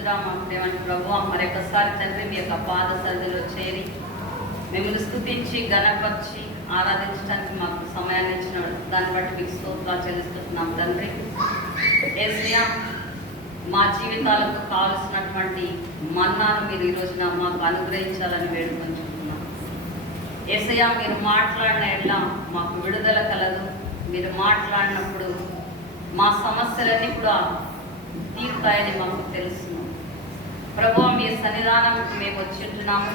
పరిశుద్ధుడా మా ప్రేమని ప్రభువా, మరొకసారి తండ్రి మీ యొక్క పాద సన్నిధిలో చేరి మిమ్మల్ని స్తుతించి ఘనపరిచి ఆరాధించడానికి మాకు సమయాన్ని ఇచ్చిన దాన్ని బట్టి మీకు స్తోత్రాలు చెల్లిస్తున్నాం తండ్రి. యేసయ్యా, మా జీవితాలకు కావలసినటువంటి మన్నాను మీరు ఈ రోజున మాకు అనుగ్రహించాలని వేడుకొంచుకుంటున్నాం. యేసయ్యా, మీరు మాట్లాడిన ఎడ్ల మాకు విడుదల కలదు. మీరు మాట్లాడినప్పుడు మా సమస్యలన్నీ కూడా తీరుతాయని మాకు తెలుసు. ప్రభువా, మీ సన్నిధానంకి మేము వచ్చింటున్నాము.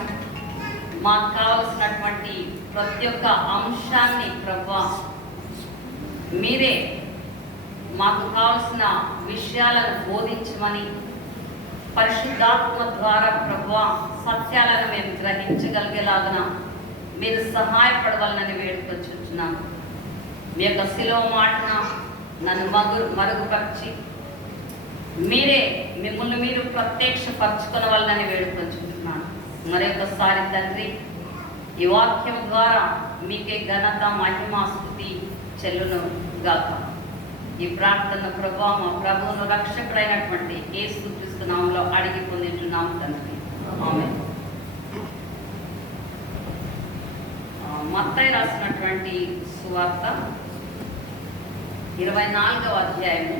మాకు కావలసినటువంటి ప్రతి ఒక్క అంశాన్ని ప్రభువా మీరే మాకు కావలసిన విషయాలను బోధించమని, పరిశుద్ధాత్మ ద్వారా ప్రభువా సత్యాలను మేము గ్రహించగలిగేలాగా మీరు సహాయపడవాలని వేడుకొచ్చున్నాము. మీ యొక్క శిలువ మాటన నన్ను మరుగుపరిచి మీరే మిమ్మల్ని మీరు ప్రత్యక్షపరచుకునవాలని వేడుకొచ్చుకుంటున్నాను. మరొకసారి తండ్రి, ఈ వాక్యం ద్వారా మీకే ఘనత మహిమ స్తుతి చెల్లును గాక. ఈ ప్రార్థన ప్రభువా మా ప్రభువును రక్షకుడైనటువంటి యేసుక్రీస్తు నామములో అడిగి పొందుతున్నాము తండ్రి, ఆమేన్. మత్తయి రాసినటువంటి సువార్త 24వ అధ్యాయము.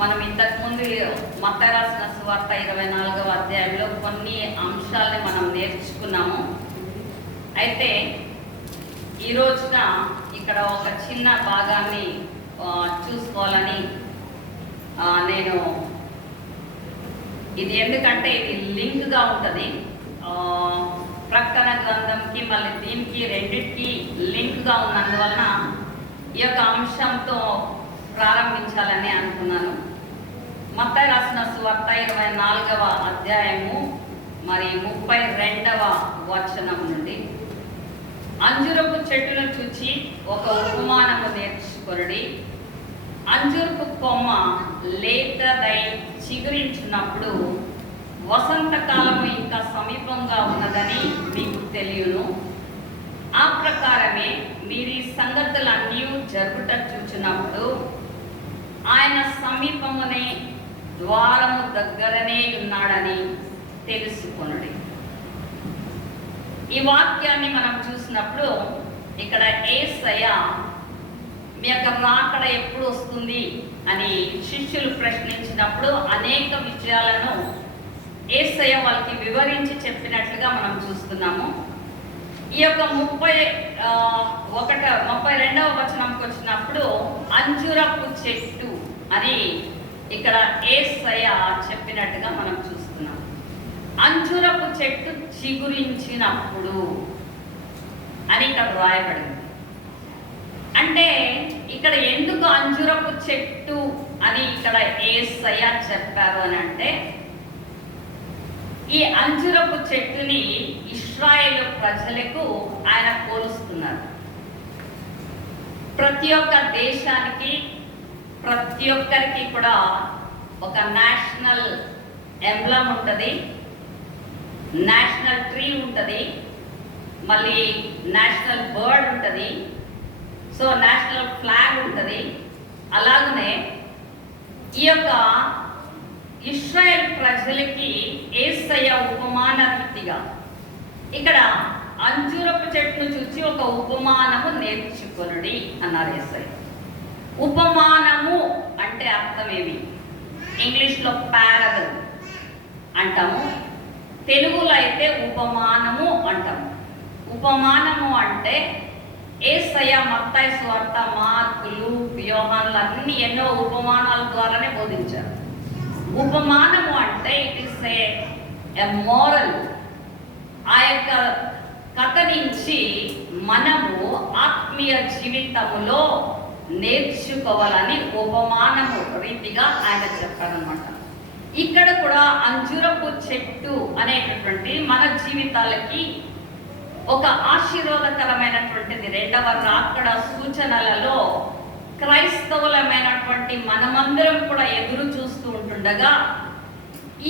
మనం ఇంతకుముందు మత్తయి రాసిన సువార్త 24వ అధ్యాయంలో కొన్ని అంశాలని మనం నేర్చుకున్నాము. అయితే ఈ రోజున ఇక్కడ ఒక చిన్న భాగాన్ని చూసుకోవాలని నేను, ఇది ఎందుకంటే ఇది లింక్గా ఉంటుంది. ప్రకటన గ్రంథంకి మళ్ళీ దీనికి రెండింటికి లింక్గా ఉన్నందువలన ఈ యొక్క అంశంతో ప్రారంభించాలని అనుకున్నాను. మత్తయి రాసిన సువార్త 24వ అధ్యాయము మరి 32వ వచనం నుండి, అంజూరపు చెట్టును చూచి ఒక ఉపమానము నేర్చుకొనుడి. అంజూరపు కొమ్మ లేతదై చిగురించినప్పుడు వసంతకాలము ఇంకా సమీపంగా ఉన్నదని మీకు తెలియను. ఆ ప్రకారమే మీరు ఈ సంగతులన్నీ జరుగుట చూచినప్పుడు ఆయన సమీపమునే ద్వారము దగ్గరనే ఉన్నాడని తెలుసుకొనుడి. ఈ వాక్యాన్ని మనం చూసినప్పుడు ఇక్కడ యేసయ్య మీ యొక్క రాకడ ఎప్పుడు వస్తుంది అని శిష్యులు ప్రశ్నించినప్పుడు అనేక విషయాలను యేసయ్య వాళ్ళకి వివరించి చెప్పినట్లుగా మనం చూస్తున్నాము. ఈ యొక్క 32వ వచనంకి వచ్చినప్పుడు అంజూరపు చెట్టు అని ఇక్కడ యేసయ్య చెప్పినట్టుగా మనం చూస్తున్నాం. అంజూరపు చెట్టు చిగురించినప్పుడు అని ఇక్కడ రాయబడింది. అంటే ఇక్కడ ఎందుకు అంజూరపు చెట్టు అని ఇక్కడ యేసయ్య చెప్పారు అని అంటే, ఈ అంజూరపు చెట్టుని ఇశ్రాయేలు ప్రజలకు ఆయన పోలుస్తున్నారు. ప్రతి ఒక్క దేశానికి ప్రతి ఒక్కరికి కూడా ఒక నేషనల్ ఎంబ్లమ్ ఉంటుంది, నేషనల్ ట్రీ ఉంటుంది, మళ్ళీ నేషనల్ బర్డ్ ఉంటుంది, సో నేషనల్ ఫ్లాగ్ ఉంటుంది. అలాగనే ఈ యొక్క ఇశ్రాయేల్ ప్రజలకి యేసయ్య ఉపమాన రీతిగా ఇక్కడ అంజూరపు చెట్టును చూసి ఒక ఉపమానము నేర్చుకొనుడి అన్నారు యేసయ్య. ఉపమానము అంటే అర్థమేమి? ఇంగ్లీష్లో పారబుల్ అంటాము, తెలుగులో అయితే ఉపమానము అంటాము. ఉపమానము అంటే యేసయ్య మత్తయి సువార్త, మార్కు, లూకా, యోహానులు అన్ని ఎన్నో ఉపమానాల ద్వారానే బోధించారు. ఉపమానము అంటే ఇట్ ఇస్ ఏ మోరల్. ఆ యొక్క కథ నుంచి మనము ఆత్మీయ జీవితములో నేర్చుకోవాలని ఉపమానము రీతిగా ఆయన చెప్పారనమాట. ఇక్కడ కూడా అంజూరపు చెట్టు అనేటటువంటి మన జీవితాలకి ఒక ఆశీర్వాదకరమైనటువంటిది. రెండవ రాకడ సూచనలలో క్రైస్తవులమైనటువంటి మనమందరం కూడా ఎదురు చూస్తూ ఉంటుండగా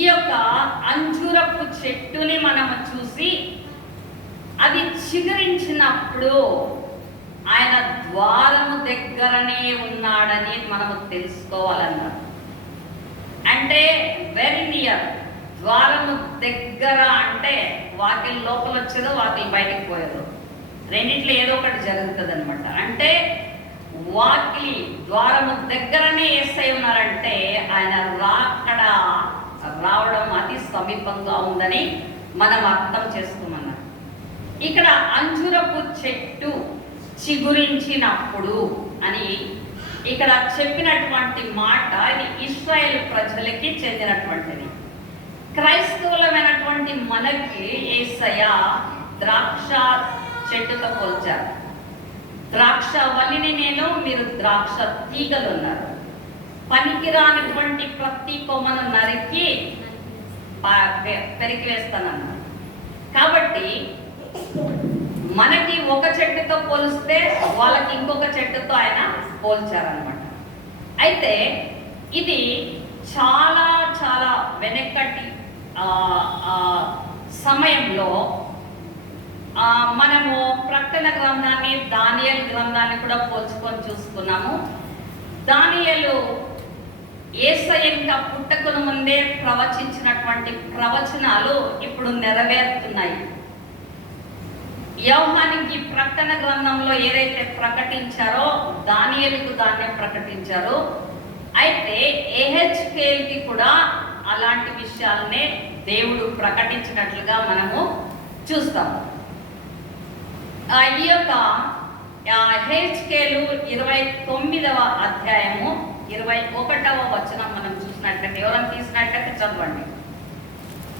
ఈ యొక్క అంజూరపు చెట్టుని మనము చూసి అది చిగురించినప్పుడు ఆయన ద్వారము దగ్గరనే ఉన్నాడని మనము తెలుసుకోవాలన్నారు. అండ్ అంటే వెరీ నియర్, ద్వారము దగ్గర అంటే వాకిలి లోపల వచ్చేదో వాకిలి బయటికి పోయేదో, రెండిట్లో ఏదో ఒకటి జరుగుతుంది అనమాట. అంటే వాకిలి ద్వారము దగ్గరనే యేసయ్య ఉన్నారంటే ఆయన రావడం అతి సమీపంగా ఉందని మనం అర్థం చేసుకున్నాం. ఇక్కడ అంజూరపు చెట్టు చిగురించినప్పుడు అని ఇక్కడ చెప్పినటువంటి మాట ఇది ఇశ్రాయేలు ప్రజలకి చెందినటువంటిది. క్రైస్తవులమైనటువంటి మనకి యేసయ్య ద్రాక్ష చెట్టుతో పోల్చారు. ద్రాక్ష వల్లిని నేను, మీరు ద్రాక్ష తీగలు ఉన్నారు. పనికిరానటువంటి ప్రతి కొమ్మను నరికి పెరికి వేస్తానన్నారు. కాబట్టి మనకి ఒక చెట్టుతో పోలిస్తే వాళ్ళకి ఇంకొక చెట్టుతో ఆయన పోల్చారనమాట. అయితే ఇది చాలా చాలా వెనకటి సమయంలో మనము ప్రకటన గ్రంథాన్ని దానియేలు గ్రంథాన్ని కూడా పోల్చుకొని చూసుకున్నాము. దానియేలు యేసయ్య ఇంకా పుట్టకును ముందే ప్రవచించినటువంటి ప్రవచనాలు ఇప్పుడు నెరవేరుతున్నాయి. యోహానికి ప్రకటన గ్రంథంలో ఏదైతే ప్రకటించారో దానియేలుకు దాన్నే ప్రకటించారో, అయితే యెహెజ్కేలుకి కూడా అలాంటి విషయాలనే దేవుడు ప్రకటించినట్లుగా మనము చూస్తాము. ఈ యొక్క యెహెజ్కేలు 29వ అధ్యాయము 21వ వచనం మనం చూసినట్లయితే, ఎవరైనా తీసినట్లయితే చదవండి.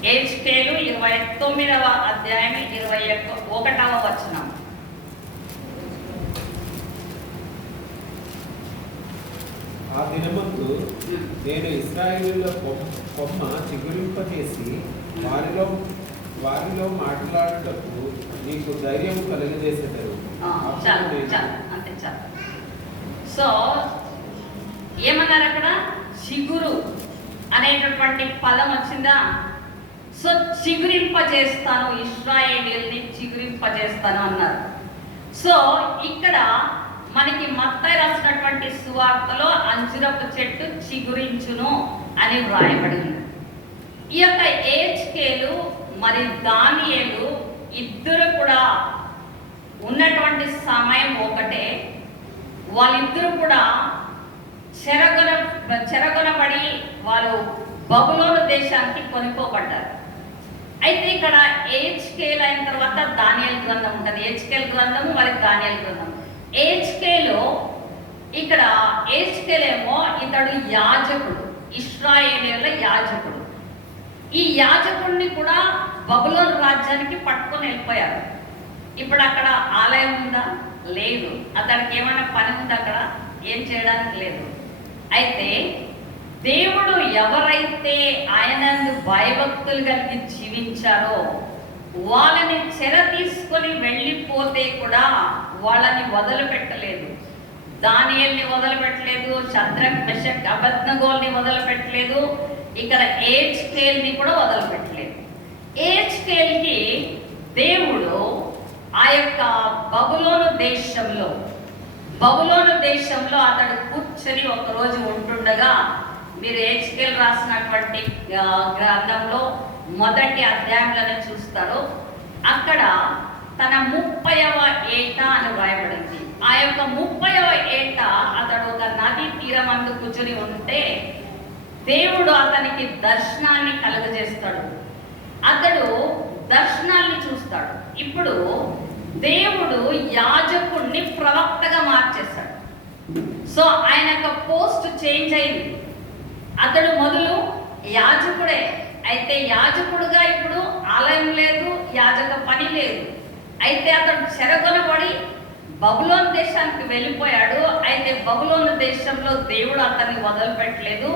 యెహెజ్కేలు 29వ అధ్యాయం 21వ వచనం. ఆ దినమందు నేను ఇశ్రాయేలుల కొమ్మ చిగురింపచేసి వారిలో మాట్లాడుటకు నీకు ధైర్యం కలుగజేసేదారు. అంతే చాలు. సో ఏమన్నారు అక్కడ? చిగురు అనేటటువంటి పదం వచ్చిందా? సో చిగురింపజేస్తాను, ఇశ్రాయేలీయుల్ని చిగురింపజేస్తాను అన్నారు. సో ఇక్కడ మనకి మత్తయి రాసినటువంటి సువార్తలో అంజూరపు చెట్టు చిగురించును అని వ్రాయబడి ఉంది. ఈ యొక్క యెహెజ్కేలు మరి దానియేలు ఇద్దరు కూడా ఉన్నటువంటి సమయం ఒకటే. వాళ్ళిద్దరూ కూడా చెరగొనబడి వాళ్ళు బబులోను దేశానికి కొనుక్కోబడ్డారు. అయితే ఇక్కడ యెహెజ్కేలు అయిన తర్వాత దానియేలు గ్రంథం ఉంటుంది. యెహెజ్కేలు గ్రంథము మరి దానియేలు గ్రంథం. యెహెజ్కేలేమో ఇతడు యాజకుడు, ఇశ్రాయేలీయుల యాజకుడు. ఈ యాజకుడిని కూడా బబులోను రాజ్యానికి పట్టుకొని వెళ్ళిపోయారు. ఇప్పుడు అక్కడ ఆలయం ఉందా? లేదు. అతడికి ఏమైనా పని ఉందా? అక్కడ ఏం చేయడానికి లేదు. అయితే దేవుడు ఎవరైతే ఆయనందు భయభక్తులు కలిగి జీవించారో వాళ్ళని చెర తీసుకొని వెళ్ళిపోతే కూడా వాళ్ళని వదిలిపెట్టలేదు. దానియేలుని వదిలిపెట్టలేదు, షద్రక్ మెషక్ అబేద్నెగోల్ని వదిలిపెట్టలేదు, ఇక్కడ యెహెజ్కేలుని కూడా వదిలిపెట్టలేదు. యెహెజ్కేలుకి దేవుడు ఆ యొక్క బబులోను దేశంలో అతడు కూర్చొని ఒకరోజు ఉంటుండగా, మీరు యెహెజ్కేలు రాసినటువంటి గ్రంథంలో మొదటి అధ్యాయంలోనే చూస్తారు. అక్కడ తన 30వ ఏట అని వ్రాయబడింది. ఆ యొక్క 30వ ఏట అతడు ఒక నది తీరమందు కూర్చొని ఉంటే దేవుడు అతనికి దర్శనాన్ని కలుగజేస్తాడు. అతడు దర్శనాన్ని చూస్తాడు. ఇప్పుడు దేవుడు యాజకుడిని ప్రవక్తగా మార్చేశాడు. సో ఆయన యొక్క పోస్ట్ చేంజ్ అయింది. అతడు మొదలు యాజకుడే, అయితే యాజకుడుగా ఇప్పుడు ఆలయం లేదు, యాజక పని లేదు. అయితే అతడు చెరగొనబడి బబులోను దేశానికి వెళ్ళిపోయాడు. అయితే బబులోను దేశంలో దేవుడు అతన్ని వదిలిపెట్టలేదు,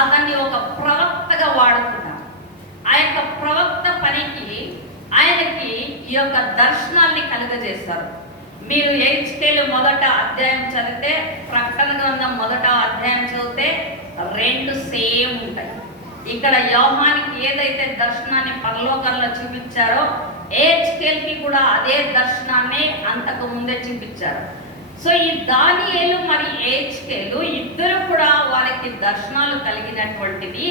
అతన్ని ఒక ప్రవక్తగా వాడుకున్నాడు. ఆ యొక్క ప్రవక్త పనికి ఆయనకి ఈ యొక్క దర్శనాల్ని కలుగజేస్తారు. మీరు యెహెజ్కేలు మొదట అధ్యాయం చదివితే, ప్రకటన గ్రంథం మొదట అధ్యాయం చదివితే రెండు సేమ్ ఉంటాయి. ఇక్కడ యోహానికి ఏదైతే దర్శనాన్ని పరలోకంలో చూపించారో యెహెజ్కేలుకి కూడా అదే దర్శనాన్ని అంతకు ముందే చూపించారు. సో ఈ దానియేలు మరి ఏజ్కేలు ఇద్దరు కూడా వారికి దర్శనాలు కలిగినటువంటిది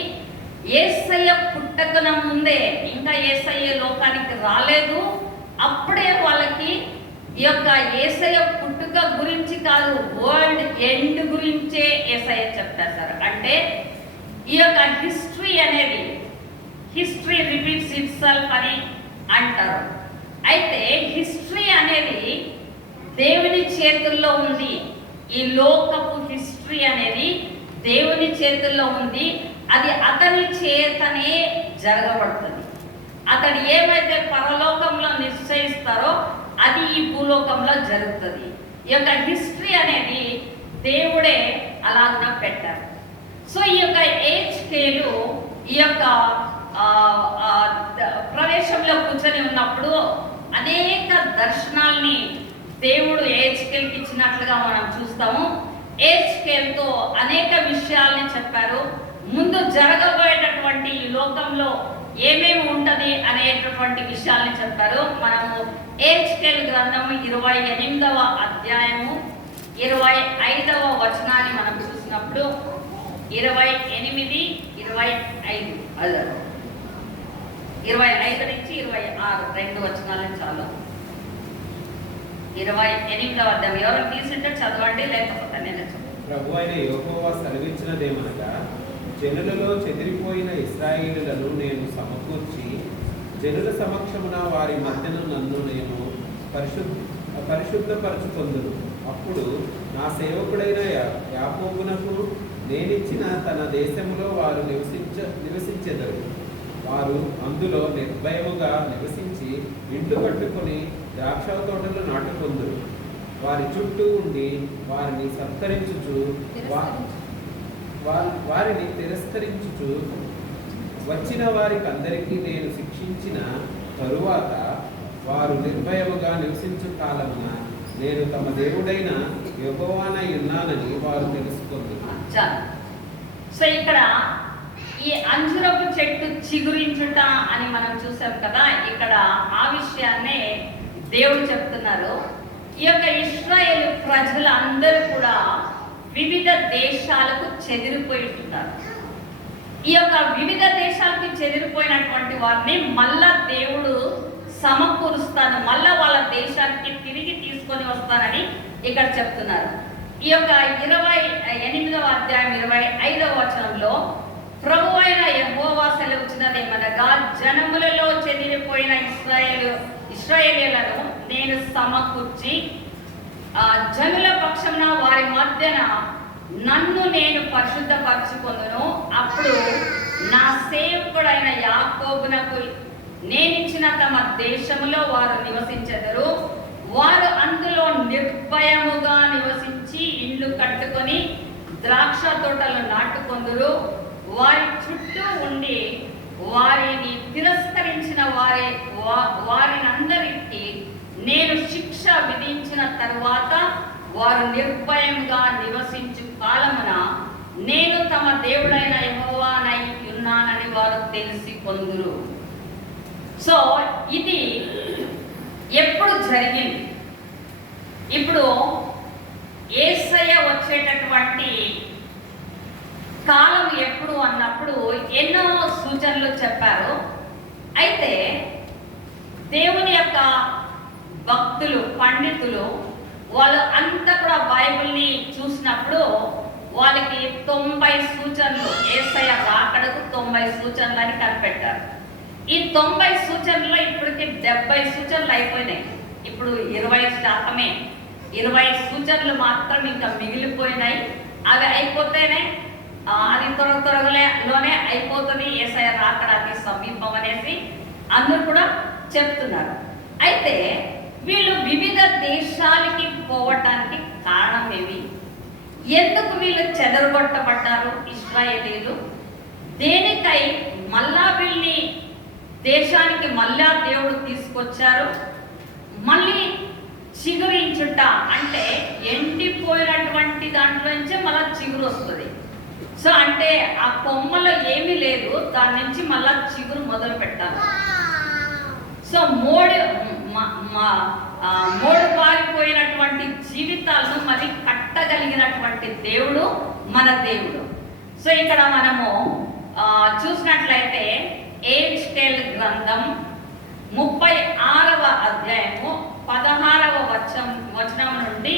యేసయ్య పుట్టకన ముందే, ఇంకా యేసయ్య లోకానికి రాలేదు. అప్పుడే వాళ్ళకి ఈ యొక్క యేసయ్య పుట్టుక గురించి కాదు, వరల్డ్ ఎండ్ గురించే యేసయ్య చెప్పేశారు. అంటే ఈ యొక్క హిస్టరీ అనేది, హిస్టరీ రిపీట్స్ ఇట్ సెల్ఫ్ అని అంటారు. అయితే హిస్టరీ అనేది దేవుని చేతుల్లో ఉంది. ఈ లోకపు హిస్టరీ అనేది దేవుని చేతుల్లో ఉంది. అది అతని చేతనే జరగబడుతుంది. అతడు ఏమైతే పరలోకంలో నిశ్చయిస్తారో అది ఈ భూలోకంలో జరుగుతుంది. ఈ యొక్క హిస్టరీ అనేది దేవుడే అలాగ పెట్టారు. సో ఈ యొక్క ఏజ్కేలు ఈ యొక్క ప్రవేశంలో కూర్చొని ఉన్నప్పుడు అనేక దర్శనాల్ని దేవుడు ఏజ్కేల్కి ఇచ్చినట్లుగా మనం చూస్తాము. ఏజ్కేల్తో అనేక విషయాల్ని చెప్పారు. ముందు జరగబోయేటటువంటి ఈ లోకంలో ఏమేమి ఉంటది అనేటటువంటి విషయాల్ని చెప్పారు. మనము ఏజ్కేల్ గ్రంథము 28వ అధ్యాయము 25వ వచనాన్ని మనం చూసినప్పుడు 28, 25 అదే 25 నుంచి 26 రెండు వచనాలను చాలు. 28వ అధ్యాయం ఎవరు తీసుంటే చదవండి, లేకపోతే నేను చదువు. ప్రభు అయిన యెహోవా సెలవిచ్చినదేమనగా, జనులలో చెదిరిపోయిన ఇశ్రాయేలులను నేను సమకూర్చి జనుల సమక్షమున వారి మధ్యన నన్ను నేను పరిశుద్ధపరచుకొందును. అప్పుడు నా సేవకుడైన యాకోబునకు నేనిచ్చిన తన దేశములో వారు నివసించెదరు. వారు అందులో నిర్భయముగా నివసించి ఇండ్లు కట్టుకొని ద్రాక్ష తోటలు నాటుకొందురు. వారి చుట్టూ ఉండి వారిని వారిని తిరస్కరించుచు వచ్చిన వారికందరికీ నేను శిక్షించిన తరువాత వారు నిర్భయముగా నివసించు కాలమున నేను తమ దేవుడైన యెహోవానై ఉన్నానని వారు తెలుసుకుంది. సో ఇక్కడ ఈ అంజురపు చెట్టు చిగురించుట అని మనం చూసాం కదా, ఇక్కడ ఆ విషయాన్నే దేవుడు చెప్తున్నారు. ఈ యొక్క ఇశ్రాయేలు ప్రజలందరూ కూడా వివిధ దేశాలకు చెదిరిపోయి ఉంటున్నారు. ఈ యొక్క వివిధ దేశాలకు చెదిరిపోయినటువంటి వారిని మళ్ళా దేవుడు సమకూరుస్తాను, మళ్ళా వాళ్ళ దేశానికి తిరిగి తీసుకొని వస్తానని ఇక్కడ చెప్తున్నారు. ఈ యొక్క 28వ అధ్యాయం 25వ వచనంలో ప్రభు అయిన యెహోవా సెలవిచ్చినదేమనగా, జనములలో చెదిరిపోయిన ఇశ్రాయేలీయులను నేను సమకూర్చి జనుల పక్షమున వారి మధ్యన నన్ను నేను పరిశుద్ధపరచుకొందును. అప్పుడు నా సేవకుడైన యాకోబునకు నేనిచ్చిన తమ దేశములో వారు నివసించెదరు. వారు అందులో నిర్భయముగా నివసించి ఇండ్లు కట్టుకొని ద్రాక్ష తోటలు నాటుకొందురు. వారి చుట్టూ ఉండి వారిని తిరస్కరించిన వారినందరికీ నేను శిక్ష విధించిన తరువాత వారు నిర్భయంగా నివసించు కాలమున నేను తమ దేవుడైన యెహోవానై ఉన్నానని వారు తెలిసి పొందురు. సో ఇది ఎప్పుడు జరిగింది? ఇప్పుడు యేసయ్య వచ్చేటటువంటి కాలం ఎప్పుడు అన్నప్పుడు ఎన్నో సూచనలు చెప్పారు. అయితే దేవుని యొక్క భక్తులు, పండితులు వాళ్ళు అంతా కూడా బైబిల్ని చూసినప్పుడు వాళ్ళకి 90 సూచనలు, యేసయ్య రాకడకు 90 సూచనలు అని కనిపెట్టారు. ఈ 90 సూచనలు ఇప్పటికి 70 సూచనలు అయిపోయినాయి. ఇప్పుడు 20% 20 సూచనలు మాత్రం ఇంకా మిగిలిపోయినాయి. అవి అయిపోతేనే అది త్వరలోనే అయిపోతుంది, యేసయ్య రాకడ అతి సమీపం అనేసి అందరూ కూడా చెప్తున్నారు. అయితే వీళ్ళు వివిధ దేశాలకి పోవటానికి కారణం ఏమి? ఎందుకు వీళ్ళు చెదరగొట్టబడ్డారు ఇశ్రాయేలీలు? దేనికై మళ్ళా వీళ్ళని దేశానికి మళ్ళా దేవుడు తీసుకొచ్చారు? మళ్ళీ చిగురించుట అంటే ఎండిపోయినటువంటి దాంట్లో నుంచే మళ్ళా చిగురు వస్తుంది. సో అంటే ఆ కొమ్మలో ఏమీ లేదు, దాని నుంచి మళ్ళా చిగురు మొదలు పెట్టాలి. సో మోడుబారిపోయినటువంటి జీవితాలను మరి కట్టగలిగినటువంటి దేవుడు మన దేవుడు. సో ఇక్కడ మనము చూసినట్లయితే హెచ్కేల్ గ్రంథం 36వ అధ్యాయము 16వ వచనం నుండి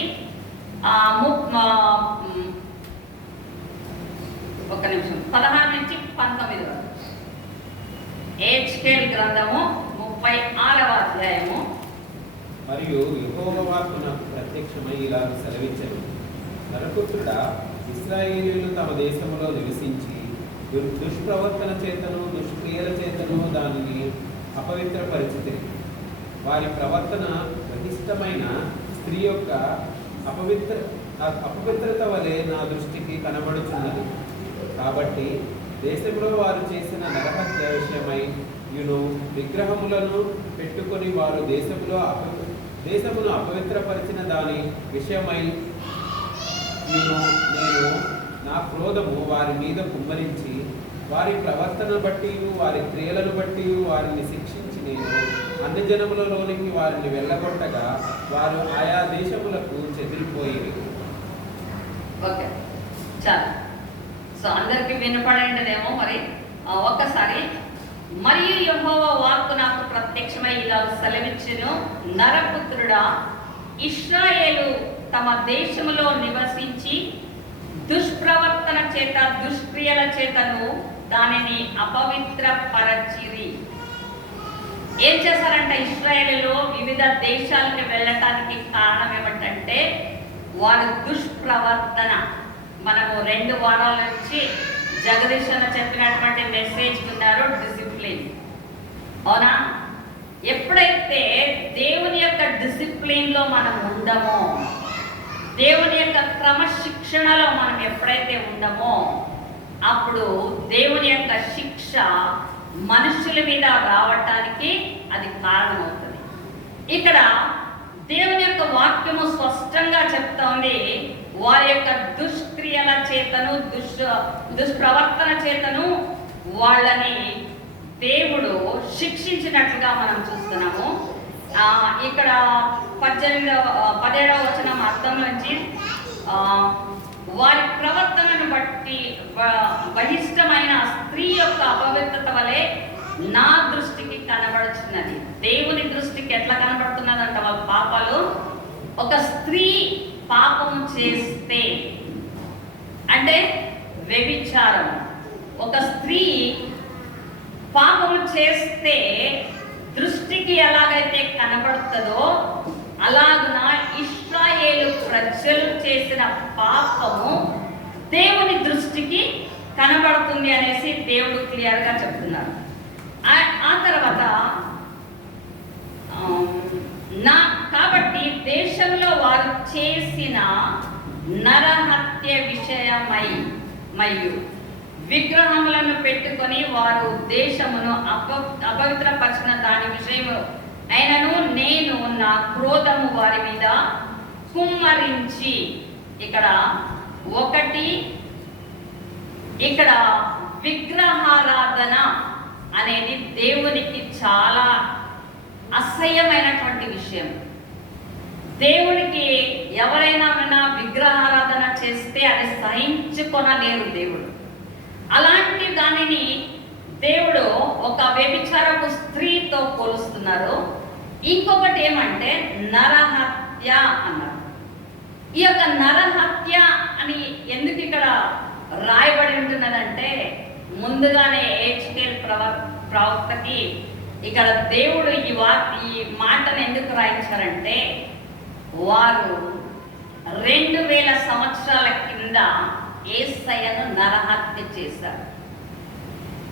ఒక నిమిషం 16 నుంచి 19 వరకు. హెచ్కేల్ గ్రంథము 36వ అధ్యాయము. మరియు యెహోవా వాక్కు నాకు ప్రత్యక్షమై ఇలా సెలవిచ్చెను, నరపుత్రుడా, ఇశ్రాయేలీయులు తమ దేశంలో నివసించి దుష్ప్రవర్తన చేతను దుష్క్రియల చేతను దానిని అపవిత్రపరిచితిరి. వారి ప్రవర్తన బహిష్టమైన స్త్రీ యొక్క అపవిత్రత వలె నా దృష్టికి కనబడుచున్నది. కాబట్టి దేశంలో వారు చేసిన నరహత్య విషయమై విగ్రహములను పెట్టుకొని వారు దేశమును అపవిత్రపరిచిన దాని విషయమై నేను నా క్రోధము వారి మీద కుమ్మరించి వారి ప్రవర్తన బట్టి వారి క్రియలను బట్టి వారిని శిక్షించి నేను అన్ని జనములలోనికి వారిని వెళ్ళగొట్టగా వారు ఆయా దేశములకు చెదిరిపోయేవి. ఓకే, చాలు. సో అందరికీ వినపడేదేమో మరి ఒక్కసారి. మరియు యెహోవా వాక్కు నాకు ప్రత్యక్షమై ఇలా సెలవిచ్చెను, నరపుత్రుడా, ఇశ్రాయేలు తమ దేశములో నివసించి దుష్ప్రవర్తన చేత దుష్క్రియల చేతను దానిని అపవిత్రపరచిరి. ఏం చేశారంటే ఇశ్రాయేలులో వివిధ దేశాలకు వెళ్ళటానికి కారణం ఏమిటంటే వారి దుష్ప్రవర్తన. మనము 2 వారాల నుంచి జగదీష్ అన్న చెప్పినటువంటి మెసేజ్ విన్నారు, డిసిప్లిన్. అవునా? ఎప్పుడైతే దేవుని యొక్క డిసిప్లిన్లో మనం ఉండమో, దేవుని యొక్క క్రమశిక్షణలో మనం ఎప్పుడైతే ఉండమో, అప్పుడు దేవుని యొక్క శిక్ష మనుషుల మీద రావటానికి అది కారణమవుతుంది. ఇక్కడ దేవుని యొక్క వాక్యము స్పష్టంగా చెప్తోంది, వారి యొక్క దుష్క్రియల చేతను దుష్ప్రవర్తన చేతను వాళ్ళని దేవుడు శిక్షించినట్లుగా మనం చూస్తున్నాము. ఇక్కడ 17వ వచనం అర్థం నుంచి వారి ప్రవర్తనను బట్టి బహిష్టమైన స్త్రీ యొక్క అపవిత్రత వలె నా దృష్టికి కనబడుచున్నది. దేవుని దృష్టికి ఎట్లా కనబడుతున్నదంట వాళ్ళ పాపాలు? ఒక స్త్రీ పాపం చేస్తే అంటే వ్యభిచారం, ఒక స్త్రీ పాపం చేస్తే దృష్టికి ఎలాగైతే కనబడుతుందో అలాగున ఇశ్రాయేలు ప్రజలు చేసిన పాపము దేవుని దృష్టికి కనబడుతుంది అనేసి దేవుడు క్లియర్గా చెప్తున్నారు. ఆ తర్వాత కాబట్టి దేశంలో వారు చేసిన నరహత్య విషయమై మరియు విగ్రహములను పెట్టుకొని వారు దేశమును అపవిత్రపరిచిన దాని విషయము అయినను నేను నా క్రోధము వారి మీద కుమ్మరించి. ఇక్కడ విగ్రహారాధన అనేది దేవునికి చాలా అసహ్యమైనటువంటి విషయం. దేవునికి ఎవరైనా విగ్రహారాధన చేస్తే అది సహించుకొనలేరు దేవుడు. అలాంటి దానిని దేవుడు ఒక వ్యభిచారపు స్త్రీతో పోలుస్తున్నారు. ఇంకొకటి ఏమంటే నరహత్య అన్నారు. ఈ యొక్క నరహత్య అని ఎందుకు ఇక్కడ రాయబడి ఉంటున్నదంటే ముందుగానే హెచ్కేల్ ప్రవక్తకి ఇక్కడ దేవుడు ఈ మాటను ఎందుకు రాయించారంటే వారు 2000 సంవత్సరాల కింద యేసయ్యను నరహత్య చేశారు.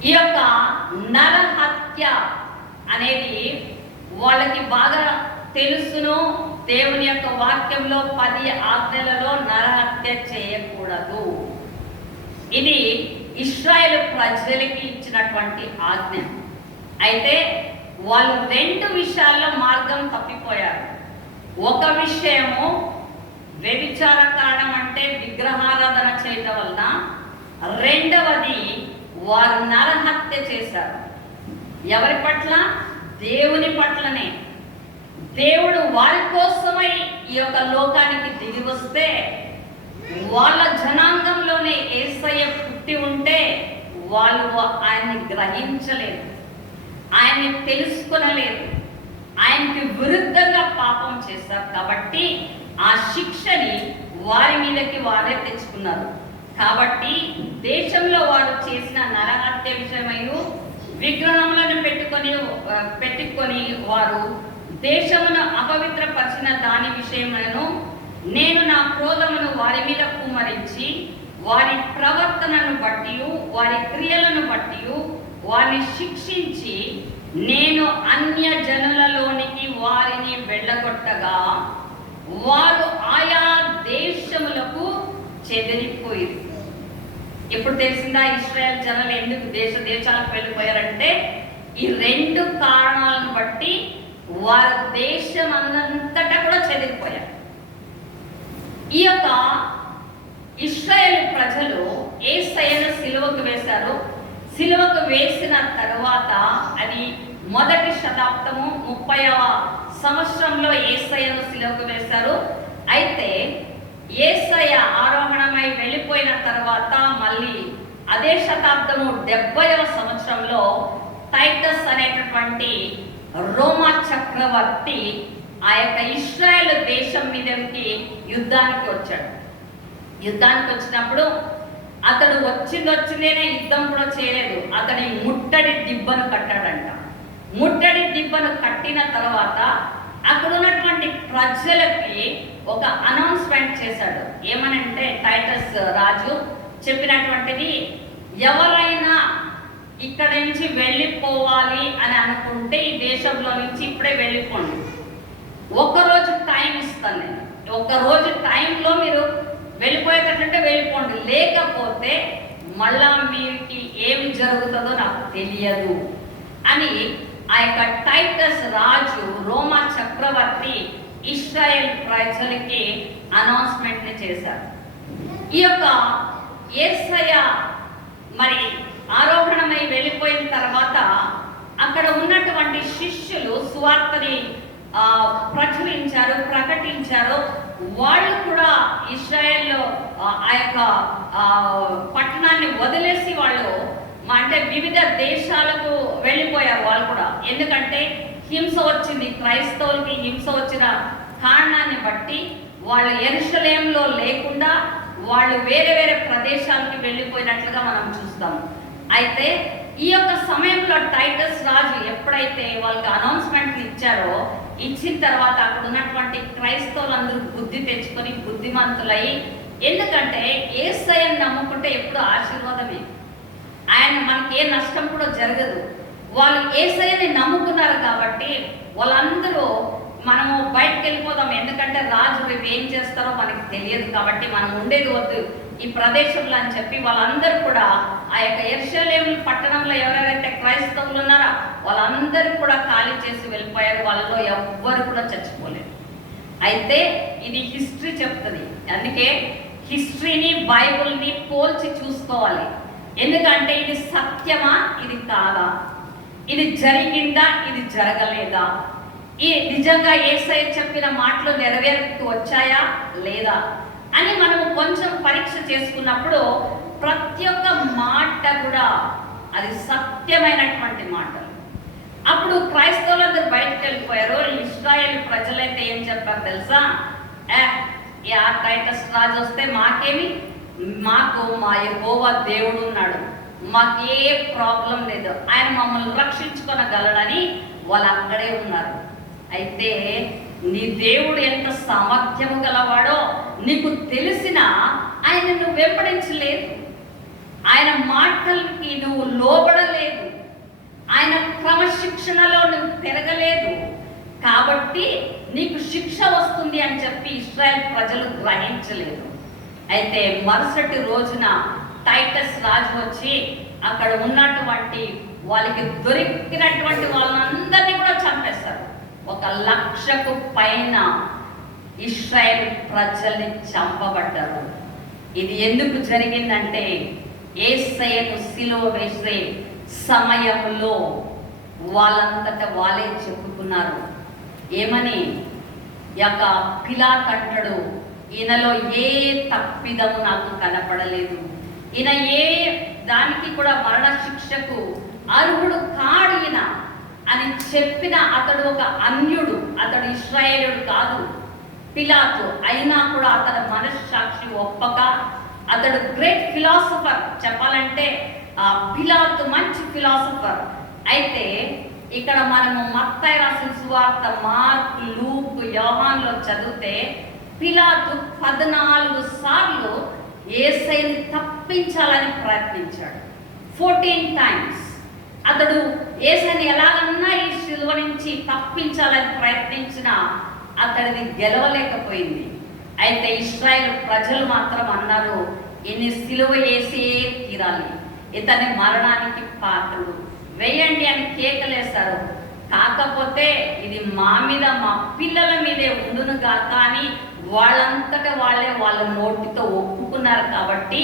ఈ యొక్క నరహత్య అనేది వాళ్ళకి బాగా తెలుసును. దేవుని యొక్క వాక్యంలో 10 ఆజ్ఞలలో నరహత్య చేయకూడదు. ఇది ఇశ్రాయేలు ప్రజలకి ఇచ్చినటువంటి ఆజ్ఞ. అయితే వాళ్ళు 2 విషయాల్లో మార్గం తప్పిపోయారు. ఒక విషయము వ్యభిచార కారణం అంటే విగ్రహారాధన చేయటం వలన, రెండవది వారు నరహత్య చేశారు. ఎవరి పట్ల? దేవుని పట్లనే. దేవుడు వారి కోసమై ఈ యొక్క లోకానికి దిగి వస్తే వాళ్ళ జనాంగంలోనే యేసయ్య పుట్టి ఉంటే వాళ్ళు ఆయన్ని గ్రహించలేదు, ఆయన్ని తెలుసుకొనలేదు, ఆయనకి విరుద్ధంగా పాపం చేశారు. కాబట్టి ఆ శిక్షని వారి మీదకి వారే తెచ్చుకున్నారు. కాబట్టి దేశంలో వారు చేసిన నరహత్య విషయమైన విగ్రహములను పెట్టుకొని వారు దేశమును అపవిత్రపరిచిన దాని విషయములను నేను నా క్రోధమును వారి మీద కుమ్మరించి వారి ప్రవర్తనను బట్టి వారి క్రియలను బట్టి వారిని శిక్షించి నేను అన్య జనులలోనికి వారిని వెళ్ళగొట్టగా వారు ఆయా దేశములకు చెదిరిపోయింది. ఇప్పుడు తెలిసిందా ఇశ్రాయేల్ జనులు ఎందుకు దేశాలకు వెళ్ళిపోయారంటే ఈ రెండు కారణాలను బట్టి వారి దేశం అంతటా కూడా చెదిరిపోయారు. ఈ యొక్క ఇశ్రాయేలు ప్రజలు యేసయ్యను సిలువకు వేశారు. సిలువకు వేసిన తర్వాత అది మొదటి శతాబ్దము 30వ సంవత్సరంలో యేసయ్యను సిలువకు వేశారు. అయితే యేసయ్య ఆరోహణమై వెళ్ళిపోయిన తర్వాత మళ్ళీ అదే శతాబ్దము 70వ సంవత్సరంలో టైటస్ అనేటటువంటి రోమా చక్రవర్తి ఆ యొక్క ఇశ్రాయేల్ దేశం మీదకి యుద్ధానికి వచ్చాడు. యుద్ధానికి వచ్చినప్పుడు అతడు వచ్చిందేనే యుద్ధం కూడా చేయలేదు, అతని ముట్టడి దిబ్బను కట్టాడంట. ముట్టడి దిబ్బను కట్టిన తర్వాత అక్కడ ఉన్నటువంటి ప్రజలకి ఒక అనౌన్స్మెంట్ చేశాడు. ఏమనంటే టైటస్ రాజు చెప్పినటువంటిది, ఎవరైనా ఇక్కడ నుంచి వెళ్ళిపోవాలి అని అనుకుంటే ఈ దేశంలో నుంచి ఇప్పుడే వెళ్ళిపోండి, ఒక్కరోజు టైం ఇస్తాను నేను, ఒక్కరోజు టైంలో మీరు వెళ్ళిపోయేటట్టుంటే వెళ్ళిపోండి, లేకపోతే మళ్ళా మీకు ఏమి జరుగుతుందో నాకు తెలియదు అని ఆ యొక్క టైటస్ రాజు రోమా చక్రవర్తి ఇశ్రాయేల్ ప్రజలకి అనౌన్స్మెంట్ ని చేశారు. ఈ యొక్క యేసయ్య మరి ఆరోహణమై వెళ్ళిపోయిన తర్వాత అక్కడ ఉన్నటువంటి శిష్యులు సువార్తని ప్రకటించారు. వాళ్ళు కూడా ఇశ్రాయేల్లో ఆ యొక్క పట్టణాన్ని వదిలేసి వాళ్ళు అంటే వివిధ దేశాలకు వెళ్ళిపోయారు వాళ్ళు కూడా. ఎందుకంటే హింస వచ్చింది, క్రైస్తవులకి హింస వచ్చిన కారణాన్ని బట్టి వాళ్ళు యెరూషలేములో లేకుండా వాళ్ళు వేరే వేరే ప్రదేశాలకు వెళ్ళిపోయినట్లుగా మనం చూస్తాం. అయితే ఈ యొక్క సమయంలో టైటస్ రాజు ఎప్పుడైతే వాళ్ళకి అనౌన్స్మెంట్ ఇచ్చారో, ఇచ్చిన తర్వాత అక్కడ ఉన్నటువంటి క్రైస్తవులందరూ బుద్ధి తెచ్చుకొని బుద్ధిమంతులై, ఎందుకంటే యేసయ్యను నమ్ముకుంటే ఎప్పుడు ఆశీర్వాదమే, ఆయన మనకి ఏ నష్టం కూడా జరగదు. వాళ్ళు యేసయ్యని నమ్ముకున్నారు కాబట్టి వాళ్ళందరూ మనము బయటకు వెళ్ళిపోదాం, ఎందుకంటే రాజు రేపు ఏం చేస్తారో మనకి తెలియదు కాబట్టి మనం ఉండేది వద్దు ఈ ప్రదేశంలో అని చెప్పి వాళ్ళందరూ కూడా ఆ యొక్క యెరూషలేము పట్టణంలో ఎవరెవరైతే క్రైస్తవులు ఉన్నారో వాళ్ళందరూ కూడా ఖాళీ చేసి వెళ్ళిపోయారు. వాళ్ళలో ఎవ్వరు కూడా చచ్చిపోలేదు. అయితే ఇది హిస్టరీ చెప్తుంది, అందుకే హిస్టరీని బైబుల్ని పోల్చి చూసుకోవాలి. ఎందుకంటే ఇది సత్యమా, ఇది కాదా, ఇది జరిగిందా, ఇది జరగలేదా, ఈ నిజంగా యేసయ్య చెప్పిన మాటలు నెరవేరుతూ వచ్చాయా లేదా అని మనము కొంచెం పరీక్ష చేసుకున్నప్పుడు ప్రతి ఒక్క మాట కూడా అది సత్యమైనటువంటి మాటలు. అప్పుడు క్రైస్తవులందరూ బయటకు వెళ్ళిపోయారు. ఇశ్రాయేల్ ప్రజలైతే ఏం చెప్పారు తెలుసా, టైటస్ రాజు వస్తే మాకేమి, మాకు మా యెహోవా దేవుడు ఉన్నాడు, మాకే ప్రాబ్లం లేదు, ఆయన మమ్మల్ని రక్షించుకొనగలడని వాళ్ళు అక్కడే ఉన్నారు. అయితే నీ దేవుడు ఎంత సామర్థ్యము గలవాడో నీకు తెలిసినా ఆయన నువ్వు వెంబడించలేదు, ఆయన మాటలకి నువ్వు లోబడలేదు, ఆయన క్రమశిక్షణలో నువ్వు పెరగలేదు, కాబట్టి నీకు శిక్ష వస్తుంది అని చెప్పి ఇశ్రాయేల్ ప్రజలు గ్రహించలేదు. అయితే మరుసటి రోజున టైటస్ రాజు వచ్చి అక్కడ ఉన్నటువంటి వాళ్ళకి దొరికినటువంటి వాళ్ళందరినీ కూడా చంపేస్తారు. 1,00,000కు పైన ఇశ్రాయేల్ ప్రజల్ని చంపబడ్డారు. ఇది ఎందుకు జరిగిందంటే యేసయ్యను సిలువ వేసే సమయంలో వాళ్ళంతటా వాళ్ళే చెప్పుకున్నారు, ఏమని? యొక్క పిలాతు అంటాడు, ఈయనలో ఏ తప్పిదము నాకు కనపడలేదు, ఈయన ఏ దానికి కూడా మరణ శిక్షకు అర్హుడు కాడు ఈయన అని చెప్పిన అతడు ఒక అన్యుడు, అతడు ఇశ్రాయేలుడు కాదు పిలాతు. అయినా కూడా అతడు మనస్సాక్షి ఒప్పక, అతడు గ్రేట్ ఫిలాసఫర్. చెప్పాలంటే పిలాతు మంచి ఫిలాసఫర్. అయితే ఇక్కడ మనము మత్తయి రాసిన సువార్త, మార్కు, లూక్, యోహానులో చదివితే పిలాతు 14 సార్లు యేసయ్యని తప్పించాలని ప్రయత్నించాడు. 14 times అతడు యేసయ్యని ఎలాగన్నా ఈ శిలువ నుంచి తప్పించాలని ప్రయత్నించినా అతడిది గెలవలేకపోయింది. అయితే ఇశ్రాయేలు ప్రజలు మాత్రం అన్నారు, ఇన్ని సిలువ వేసే తీరాలి, ఇతని మరణానికి పాత్రుడు, వేయండి అని కేకలేశారు. కాకపోతే ఇది మా మీద, మా పిల్లల మీదే ఉండునుగా కానీ వాళ్ళంతట వాళ్ళే వాళ్ళ నోటితో ఒప్పుకున్నారు కాబట్టి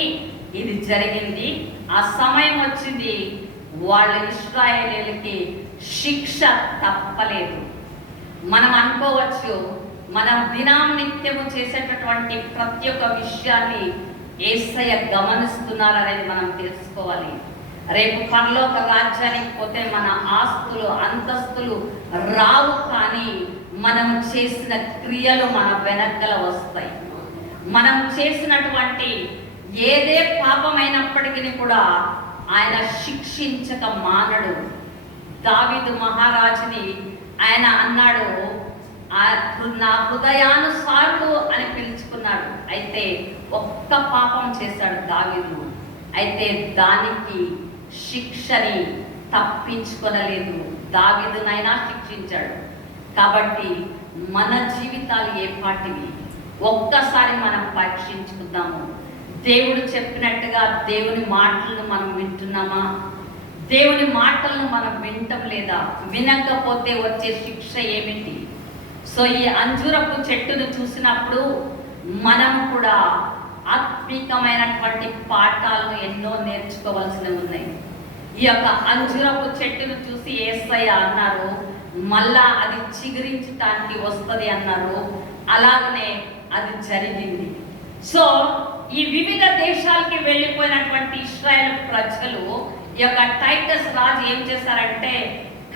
ఇది జరిగింది. ఆ సమయం వచ్చింది, వాళ్ళ ఇశ్రాయేలీయులకి శిక్ష తప్పలేదు. మనం అనుకోవచ్చు, మనం నిత్యము చేసేటటువంటి ప్రతి ఒక్క విషయాన్ని యేసయ్య గమనిస్తున్నారనేది మనం తెలుసుకోవాలి. రేపు పరలోక రాజ్యానికి పోతే మన ఆస్తులు అంతస్తులు రావు, కానీ మనం చేసిన క్రియలు మన వెనకల వస్తాయి. మనం చేసినటువంటి ఏదే పాపమైనప్పటికీ కూడా ఆయన శిక్షించక మానడు. దావీదు మహారాజుని ఆయన అన్నాడు, నా హృదయానుసారుడు అని పిలుచుకున్నాడు. అయితే ఒక్క పాపం చేశాడు దావీదు, అయితే దానికి శిక్షని తప్పించుకొనలేదు, దావీదునైనా శిక్షించాడు. కాబట్టి మన జీవితాలు ఏ పాటివి ఒక్కసారి మనం పరీక్షించుకుందాము. దేవుడు చెప్పినట్టుగా దేవుని మాటలను మనం వింటున్నామా? దేవుని మాటలను మనం వింటం లేదా? వినకపోతే వచ్చే శిక్ష ఏమిటి? సో ఈ అంజూరపు చెట్టును చూసినప్పుడు మనం కూడా ఆత్మీకమైనటువంటి పాఠాలను ఎన్నో నేర్చుకోవాల్సినవి ఉన్నాయి. ఈ యొక్క అంజూరపు చెట్టును చూసి యేసయ్య అన్నారు, మళ్ళా అది చిగురించటానికి వస్తుంది అన్నారు. అలాగనే అది జరిగింది. సో ఈ వివిధ దేశాలకి వెళ్ళిపోయినటువంటి ఇశ్రాయేల్ ప్రజలు, ఈ యొక్క టైటస్ రాజు ఏం చేశారంటే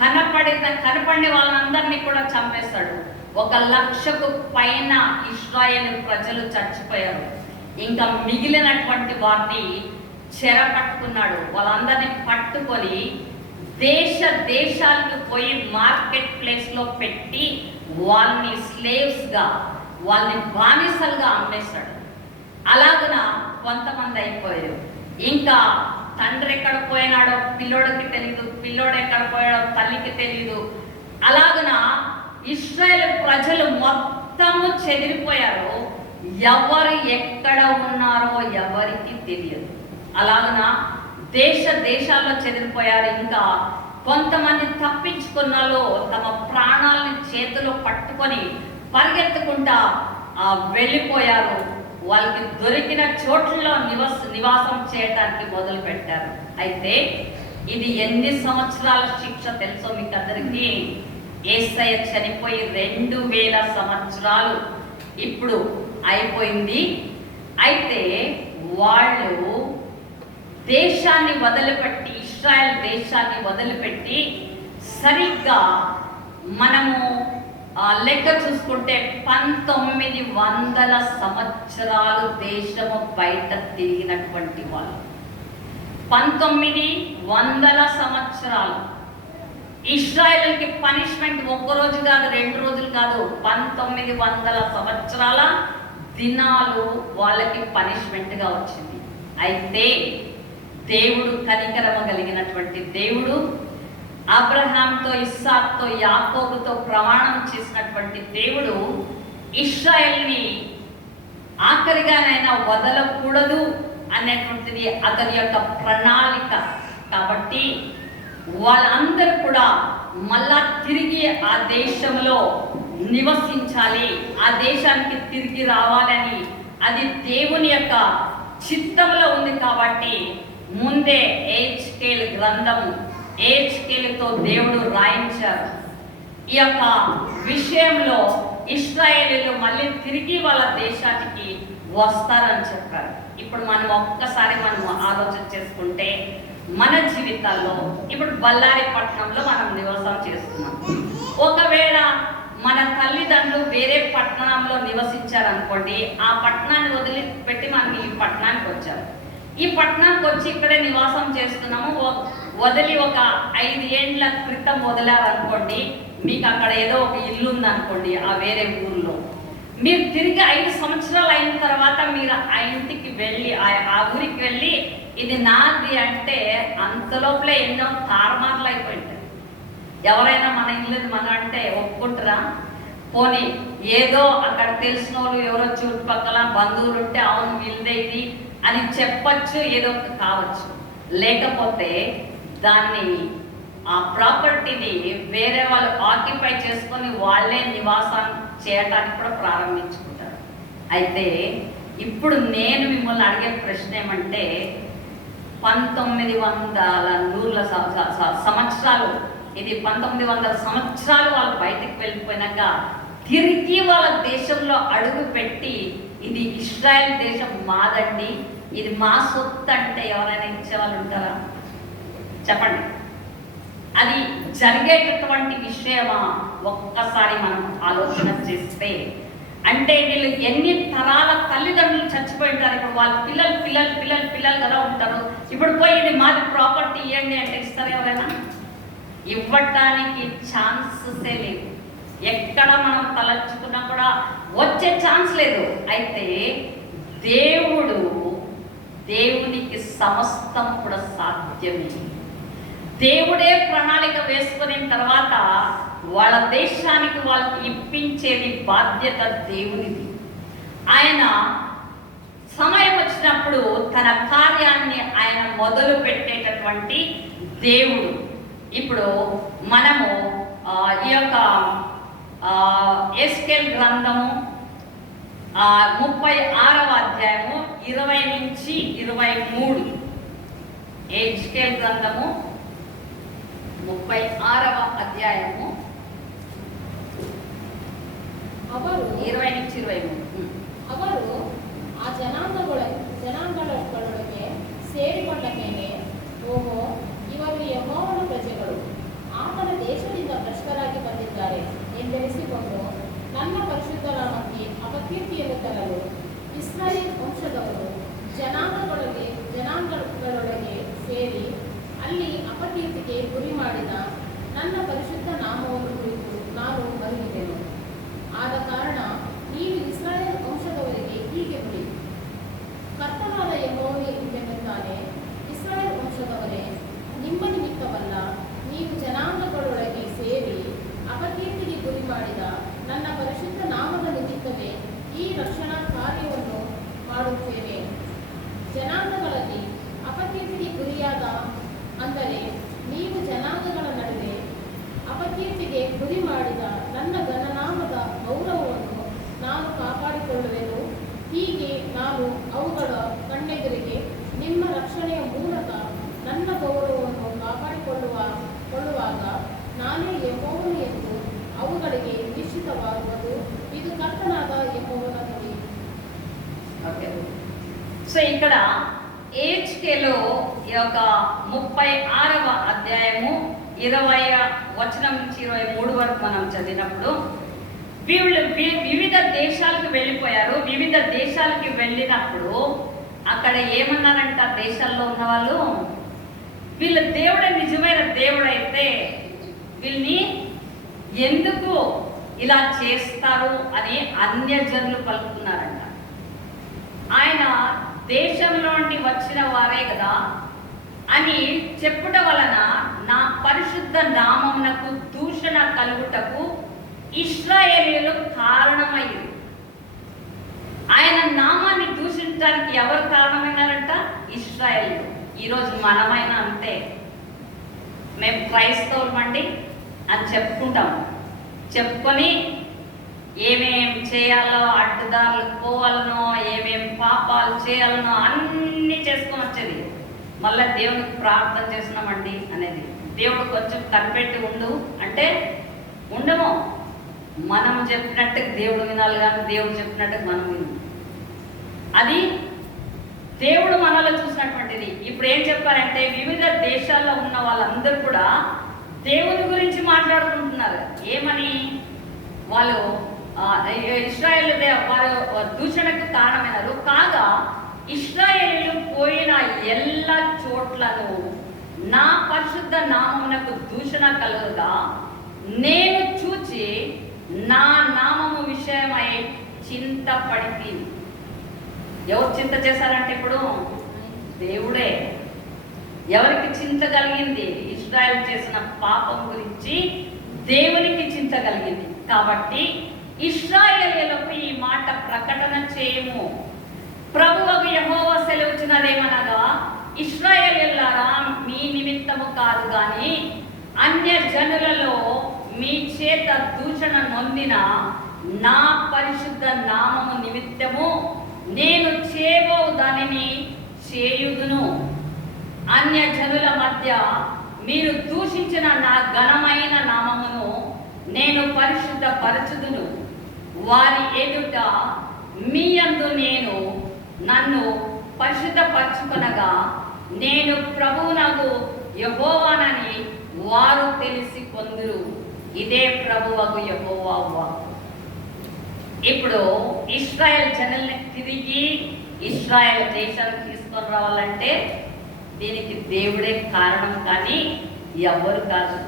కనపడిన వాళ్ళందరినీ కూడా చంపేశాడు. 1,00,000కు పైన ఇశ్రాయేల్ ప్రజలు చచ్చిపోయారు. ఇంకా మిగిలినటువంటి వారిని చెరపట్టుకున్నాడు. వాళ్ళందరినీ పట్టుకొని దేశాలకు పోయి మార్కెట్ ప్లేస్లో పెట్టి వాళ్ళని స్లేవ్స్గా, వాళ్ళని బానిసలుగా అమ్మేశాడు. అలాగన కొంతమంది అయిపోయారు. ఇంకా తండ్రి ఎక్కడ పోయినాడో పిల్లోడికి తెలియదు, పిల్లోడు ఎక్కడ పోయాడో తల్లికి తెలియదు. అలాగన ఇశ్రాయేల్ ప్రజలు మొత్తము చెదిరిపోయారు. ఎవరు ఎక్కడ ఉన్నారో ఎవరికి తెలియదు. అలాగన దేశాల్లో చెదిరిపోయారు. ఇంకా కొంతమంది తప్పించుకున్నాలో తమ ప్రాణాలని చేతిలో పట్టుకొని పరిగెత్తుకుంటా వెళ్ళిపోయారు. వాళ్ళకి దొరికిన చోట్లలో నివాసం చేయడానికి మొదలు పెట్టారు. అయితే ఇది ఎన్ని సంవత్సరాల శిక్ష తెలుసో మీకు అందరికీ? యేసయ్య చనిపోయి 2000 సంవత్సరాలు ఇప్పుడు అయిపోయింది. అయితే వాళ్ళు దేశాన్ని వదిలిపెట్టి, ఇశ్రాయేల్ దేశాన్ని వదిలిపెట్టి సరిగ్గా మనము లెక్క చూసుకుంటే 1900 సంవత్సరాలు దేశము బయట తిరిగినటువంటి వాళ్ళు. 1900 సంవత్సరాలు ఇశ్రాయేలుకి పనిష్మెంట్ ఒక్కరోజు కాదు, 2 రోజులు కాదు, 1900 సంవత్సరాల దినాలు వాళ్ళకి పనిష్మెంట్గా వచ్చింది. అయితే దేవుడు కనికరమ కలిగినటువంటి దేవుడు, అబ్రహాంతో, ఇస్సాకుతో, యాకోబుతో ప్రమాణం చేసినటువంటి దేవుడు ఇశ్రాయేల్ని ఆఖరిగానైనా వదలకూడదు అనేటువంటిది అతని యొక్క ప్రణాళిక. కాబట్టి వాళ్ళందరూ కూడా మళ్ళా తిరిగి ఆ దేశంలో నివసించాలి, ఆ దేశానికి తిరిగి రావాలని అది దేవుని యొక్క చిత్తంలో ఉంది. కాబట్టి ముందే హెచ్కేల్ గ్రంథము, హెచ్కేల్తో దేవుడు రాయించారు. ఈ యొక్క విషయంలో ఇశ్రాయేలీయులు మళ్ళీ తిరిగి వాళ్ళ దేశానికి వస్తారని చెప్పారు. ఇప్పుడు మనం ఒక్కసారి మనం ఆలోచన చేసుకుంటే మన జీవితాల్లో ఇప్పుడు బళ్ళారి పట్టణంలో మనం నివాసం చేస్తున్నాం. ఒకవేళ మన తల్లిదండ్రులు వేరే పట్టణంలో నివసించారనుకోండి, ఆ పట్టణాన్ని వదిలిపెట్టి మనం ఈ పట్టణానికి వచ్చారు. ఈ పట్టణానికి వచ్చి ఇక్కడే నివాసం చేస్తున్నాము. వదిలి ఒక 5 ఏండ్ల క్రితం వదిలారనుకోండి, మీకు అక్కడ ఏదో ఒక ఇల్లు ఉందనుకోండి ఆ వేరే ఊర్లో, మీరు తిరిగి 5 సంవత్సరాలు అయిన తర్వాత మీరు ఆ ఇంటికి వెళ్ళి ఆ ఊరికి వెళ్ళి ఇది నాది అంటే అంతలోపలే ఎన్నో తారుమార్లు అయిపోయింటాయి. ఎవరైనా మన ఇల్లు మనం అంటే ఒప్పుకుంటారా? పోనీ ఏదో అక్కడ తెలిసిన వాళ్ళు ఎవరో చుట్టుపక్కల బంధువులు ఉంటే అవును వీళ్ళదే ఇది అని చెప్పచ్చు, ఏదో కావచ్చు. లేకపోతే దాన్ని ఆ ప్రాపర్టీని వేరే వాళ్ళు ఆక్యుపై చేసుకొని వాళ్ళే నివాసం చేయటానికి కూడా ప్రారంభించుకుంటారు. అయితే ఇప్పుడు నేను మిమ్మల్ని అడిగే ప్రశ్న ఏమంటే 1900 సంవత్సరాలు, ఇది 1900 సంవత్సరాలు వాళ్ళు బయటికి వెళ్ళిపోయినాక తిరిగి వాళ్ళ దేశంలో అడుగు పెట్టి ఇది ఇశ్రాయేల్ దేశం మాదండి, ఇది మా సొత్తు అంటే ఎవరైనా ఇచ్చేవాళ్ళు ఉంటారా? చెప్పండి. అది జరిగేటటువంటి విషయమా? ఒక్కసారి మనం ఆలోచన చేస్తే అంటే వీళ్ళు ఎన్ని తరాల తల్లిదండ్రులు చచ్చిపోయి ఉంటారు. ఇప్పుడు వాళ్ళ పిల్లలు కదా ఉంటారు. ఇప్పుడు పోయి ఇది మాది ప్రాపర్టీ ఇవ్వండి అంటే ఇస్తారు ఎవరైనా? ఇవ్వటానికి ఛాన్సెసే లేవు. ఎక్కడ మనం తలంచుకున్నా కూడా వచ్చే ఛాన్స్ లేదు. అయితే దేవునికి సమస్తం కూడా సాధ్యమే. దేవుడే ప్రణాళిక వేసుకున్న తర్వాత వాళ్ళ దేశానికి వాళ్ళకి ఇప్పించేది బాధ్యత దేవునిది. ఆయన సమయం వచ్చినప్పుడు తన కార్యాన్ని ఆయన మొదలు పెట్టేటటువంటి దేవుడు. ఇప్పుడు మనము ఈ యొక్క ఎస్కేల్ గ్రంథము 36వ అధ్యాయము 20 నుంచి 23. ఎస్కేల్ గ్రంథము 36వ అధ్యాయము 20 నుంచి 23. ಅವರು ಆ ಜನಾಂಗಗಳೊಳಗೆ ಸೇರಿಕೊಂಡ ಮೇಲೆ, ಓಹೋ, ಇವರು ಯೆಹೋವನ ಪ್ರಜೆಗಳು, ಆತನ ದೇಶದಿಂದ ಭ್ರಷ್ಟರಾಗಿ ಬಂದಿದ್ದಾರೆ ಎಂದೆನಿಸಿಕೊಂಡು ನನ್ನ ಪರಿಶುದ್ಧ ನಾಮಕ್ಕೆ ಅಪಕೀರ್ತಿಯನ್ನು ತರಲು ಇಸ್ರಾಯೇಲ್ ವಂಶದವರು ಜನಾಂಗಗಳೊಳಗೆ ಸೇರಿ ಅಲ್ಲಿ ಅಪಕೀರ್ತಿಗೆ ಗುರಿ ಮಾಡಿದ ನನ್ನ ಪರಿಶುದ್ಧ ನಾಮವನ್ನು ಕುರಿತು ನಾನು ಬರೆದಿದ್ದೆನು. ಆದ ಕಾರಣ ನೀವು ಇಸ್ರಾಯೇಲ್ ವಂಶದವರಿಗೆ ಹೀಗೆ ಬಿಡಿ, ಕರ್ತನಾದ ಯೆಹೋವನು ಇಂತೆನ್ನುತ್ತಾನೆ, ಇಸ್ರಾಯೇಲ್ ವಂಶದವರೇ, ನಿಮ್ಮ ನಿಮಿತ್ತವಲ್ಲ, ನೀವು ಜನಾಂಗಗಳೊಳಗೆ ಸೇರಿ ಅಪಕೀರ್ತಿಗೆ ಗುರಿ ಮಾಡಿದ ನನ್ನ ಪರಿಶುದ್ಧ ನಾಮದ ನಿಮಿತ್ತವೇ ಈ ರಕ್ಷಣಾ ಕಾರ್ಯವನ್ನು ಮಾಡುತ್ತೇವೆ. ಜನಾಂಗಗಳಲ್ಲಿ ಅಪಕೀರ್ತಿಗೆ ಗುರಿಯಾದ ಅಂದರೆ ನೀವು ಜನಾಂಗಗಳ ನಡುವೆ ಅಪಕೀರ್ತಿಗೆ ಗುರಿ ಮಾಡಿದ ನನ್ನ ಘನನಾಮದ ಗೌರವವನ್ನು ನಾನು ಕಾಪಾಡಿಕೊಳ್ಳುವೆನು. ಹೀಗೆ ನಾನು ಅವುಗಳ ಕಣ್ಣೆದುರಿಗೆ ನಿಮ್ಮ ರಕ್ಷಣೆಯ ಮೂಲಕ ನನ್ನ ಗೌರವವನ್ನು ಕಾಪಾಡಿಕೊಳ್ಳುವಾಗ ನಾನೇ ಯೆಹೋವನು ಎಂದು ಅವುಗಳಿಗೆ ನಿಶ್ಚಿತವಾಗುವುದು. ಇದು ಕರ್ತನಾದ ಯೆಹೋವನ ನುಡಿ. సో ఇక్కడ ఏహెచ్కేలో ఈ యొక్క 36వ అధ్యాయము 20వ వచనం నుంచి 23 వరకు మనం చదివినప్పుడు వీళ్ళు వివిధ దేశాలకు వెళ్ళిపోయారు. వివిధ దేశాలకి వెళ్ళినప్పుడు అక్కడ ఏమన్నారంట దేశాల్లో ఉన్న వాళ్ళు, వీళ్ళ దేవుడే నిజమైన దేవుడైతే వీళ్ళని ఎందుకు ఇలా చేస్తారు అని అన్యజనులు పలుకుతున్నారంట. ఆయన దేశంలో నుండి వచ్చిన వారే కదా అని చెప్పుట వలన నా పరిశుద్ధ నామమునకు దూషణ కలుగుటకు ఇశ్రాయేలీయులు కారణమయ్యారు. ఆయన నామాన్ని దూషించడానికి ఎవరు కారణమైనారంట? ఇశ్రాయేలీయులు. ఈరోజు మనమైనా అంతే. మేము క్రైస్తవులమండి అని చెప్పుకొని ఏమేం చేయాలో, అడ్డుదారులు పోవాలనో, ఏమేం పాపాలు చేయాలనో అన్నీ చేసుకొని వచ్చేది. మళ్ళీ దేవునికి ప్రార్థన చేస్తున్నామండి అనేది. దేవుడు కొంచెం కనిపెట్టి ఉండు అంటే ఉండము. మనం చెప్పినట్టు దేవుడు వినాలి, కానీ దేవుడు చెప్పినట్టు మనం వినాలి. అది దేవుడు మనలో చూసినటువంటిది. ఇప్పుడు ఏం చెప్పారంటే, వివిధ దేశాల్లో ఉన్న వాళ్ళందరూ కూడా దేవుని గురించి మాట్లాడుకుంటున్నారు. ఏమని? వాళ్ళు ఇశ్రాయేలు వారు దూషణకు కారణమైనారు. కాగా ఇశ్రాయేలీలు పోయిన ఎల్ల చోట్లను నా పరిశుద్ధ నామమునకు దూషణ కలుగుగా నేను చూచి నా నామము విషయమై చింతపడి. ఎవరు చింత చేశారంటే ఇప్పుడు దేవుడే. ఎవరికి చింత కలిగింది? ఇశ్రాయేలు చేసిన పాపం గురించి దేవునికి చింత కలిగింది. కాబట్టి ఇశ్రాయేలీయులకు ఈ మాట ప్రకటన చేయము. ప్రభువగు యెహోవా సెలవుచున్నదేమనగా, ఇశ్రాయేలీయులారా, మీ నిమిత్తము కాదు గాని అన్య జనులలో మీ చేత దూషణ నొందిన నా పరిశుద్ధ నామము నిమిత్తము నేను చేయబో దానిని చేయుదును. అన్య జనుల మధ్య మీరు దూషించిన నా ఘనమైన నామమును నేను పరిశుద్ధపరచుదును. వారి ఎదుట మీ యందు నేను నన్ను పరిశుద్ధపరచుకొనగా నేను ప్రభువునగు యెహోవానని వారు తెలిసి కొందురు. ఇదే ప్రభువగు యెహోవా వాక్కు. ఇప్పుడు ఇశ్రాయేల్ జనుల్ని తిరిగి ఇశ్రాయేల్ దేశానికి తీసుకొని రావాలంటే దీనికి దేవుడే కారణం, కానీ ఎవరు కాదు.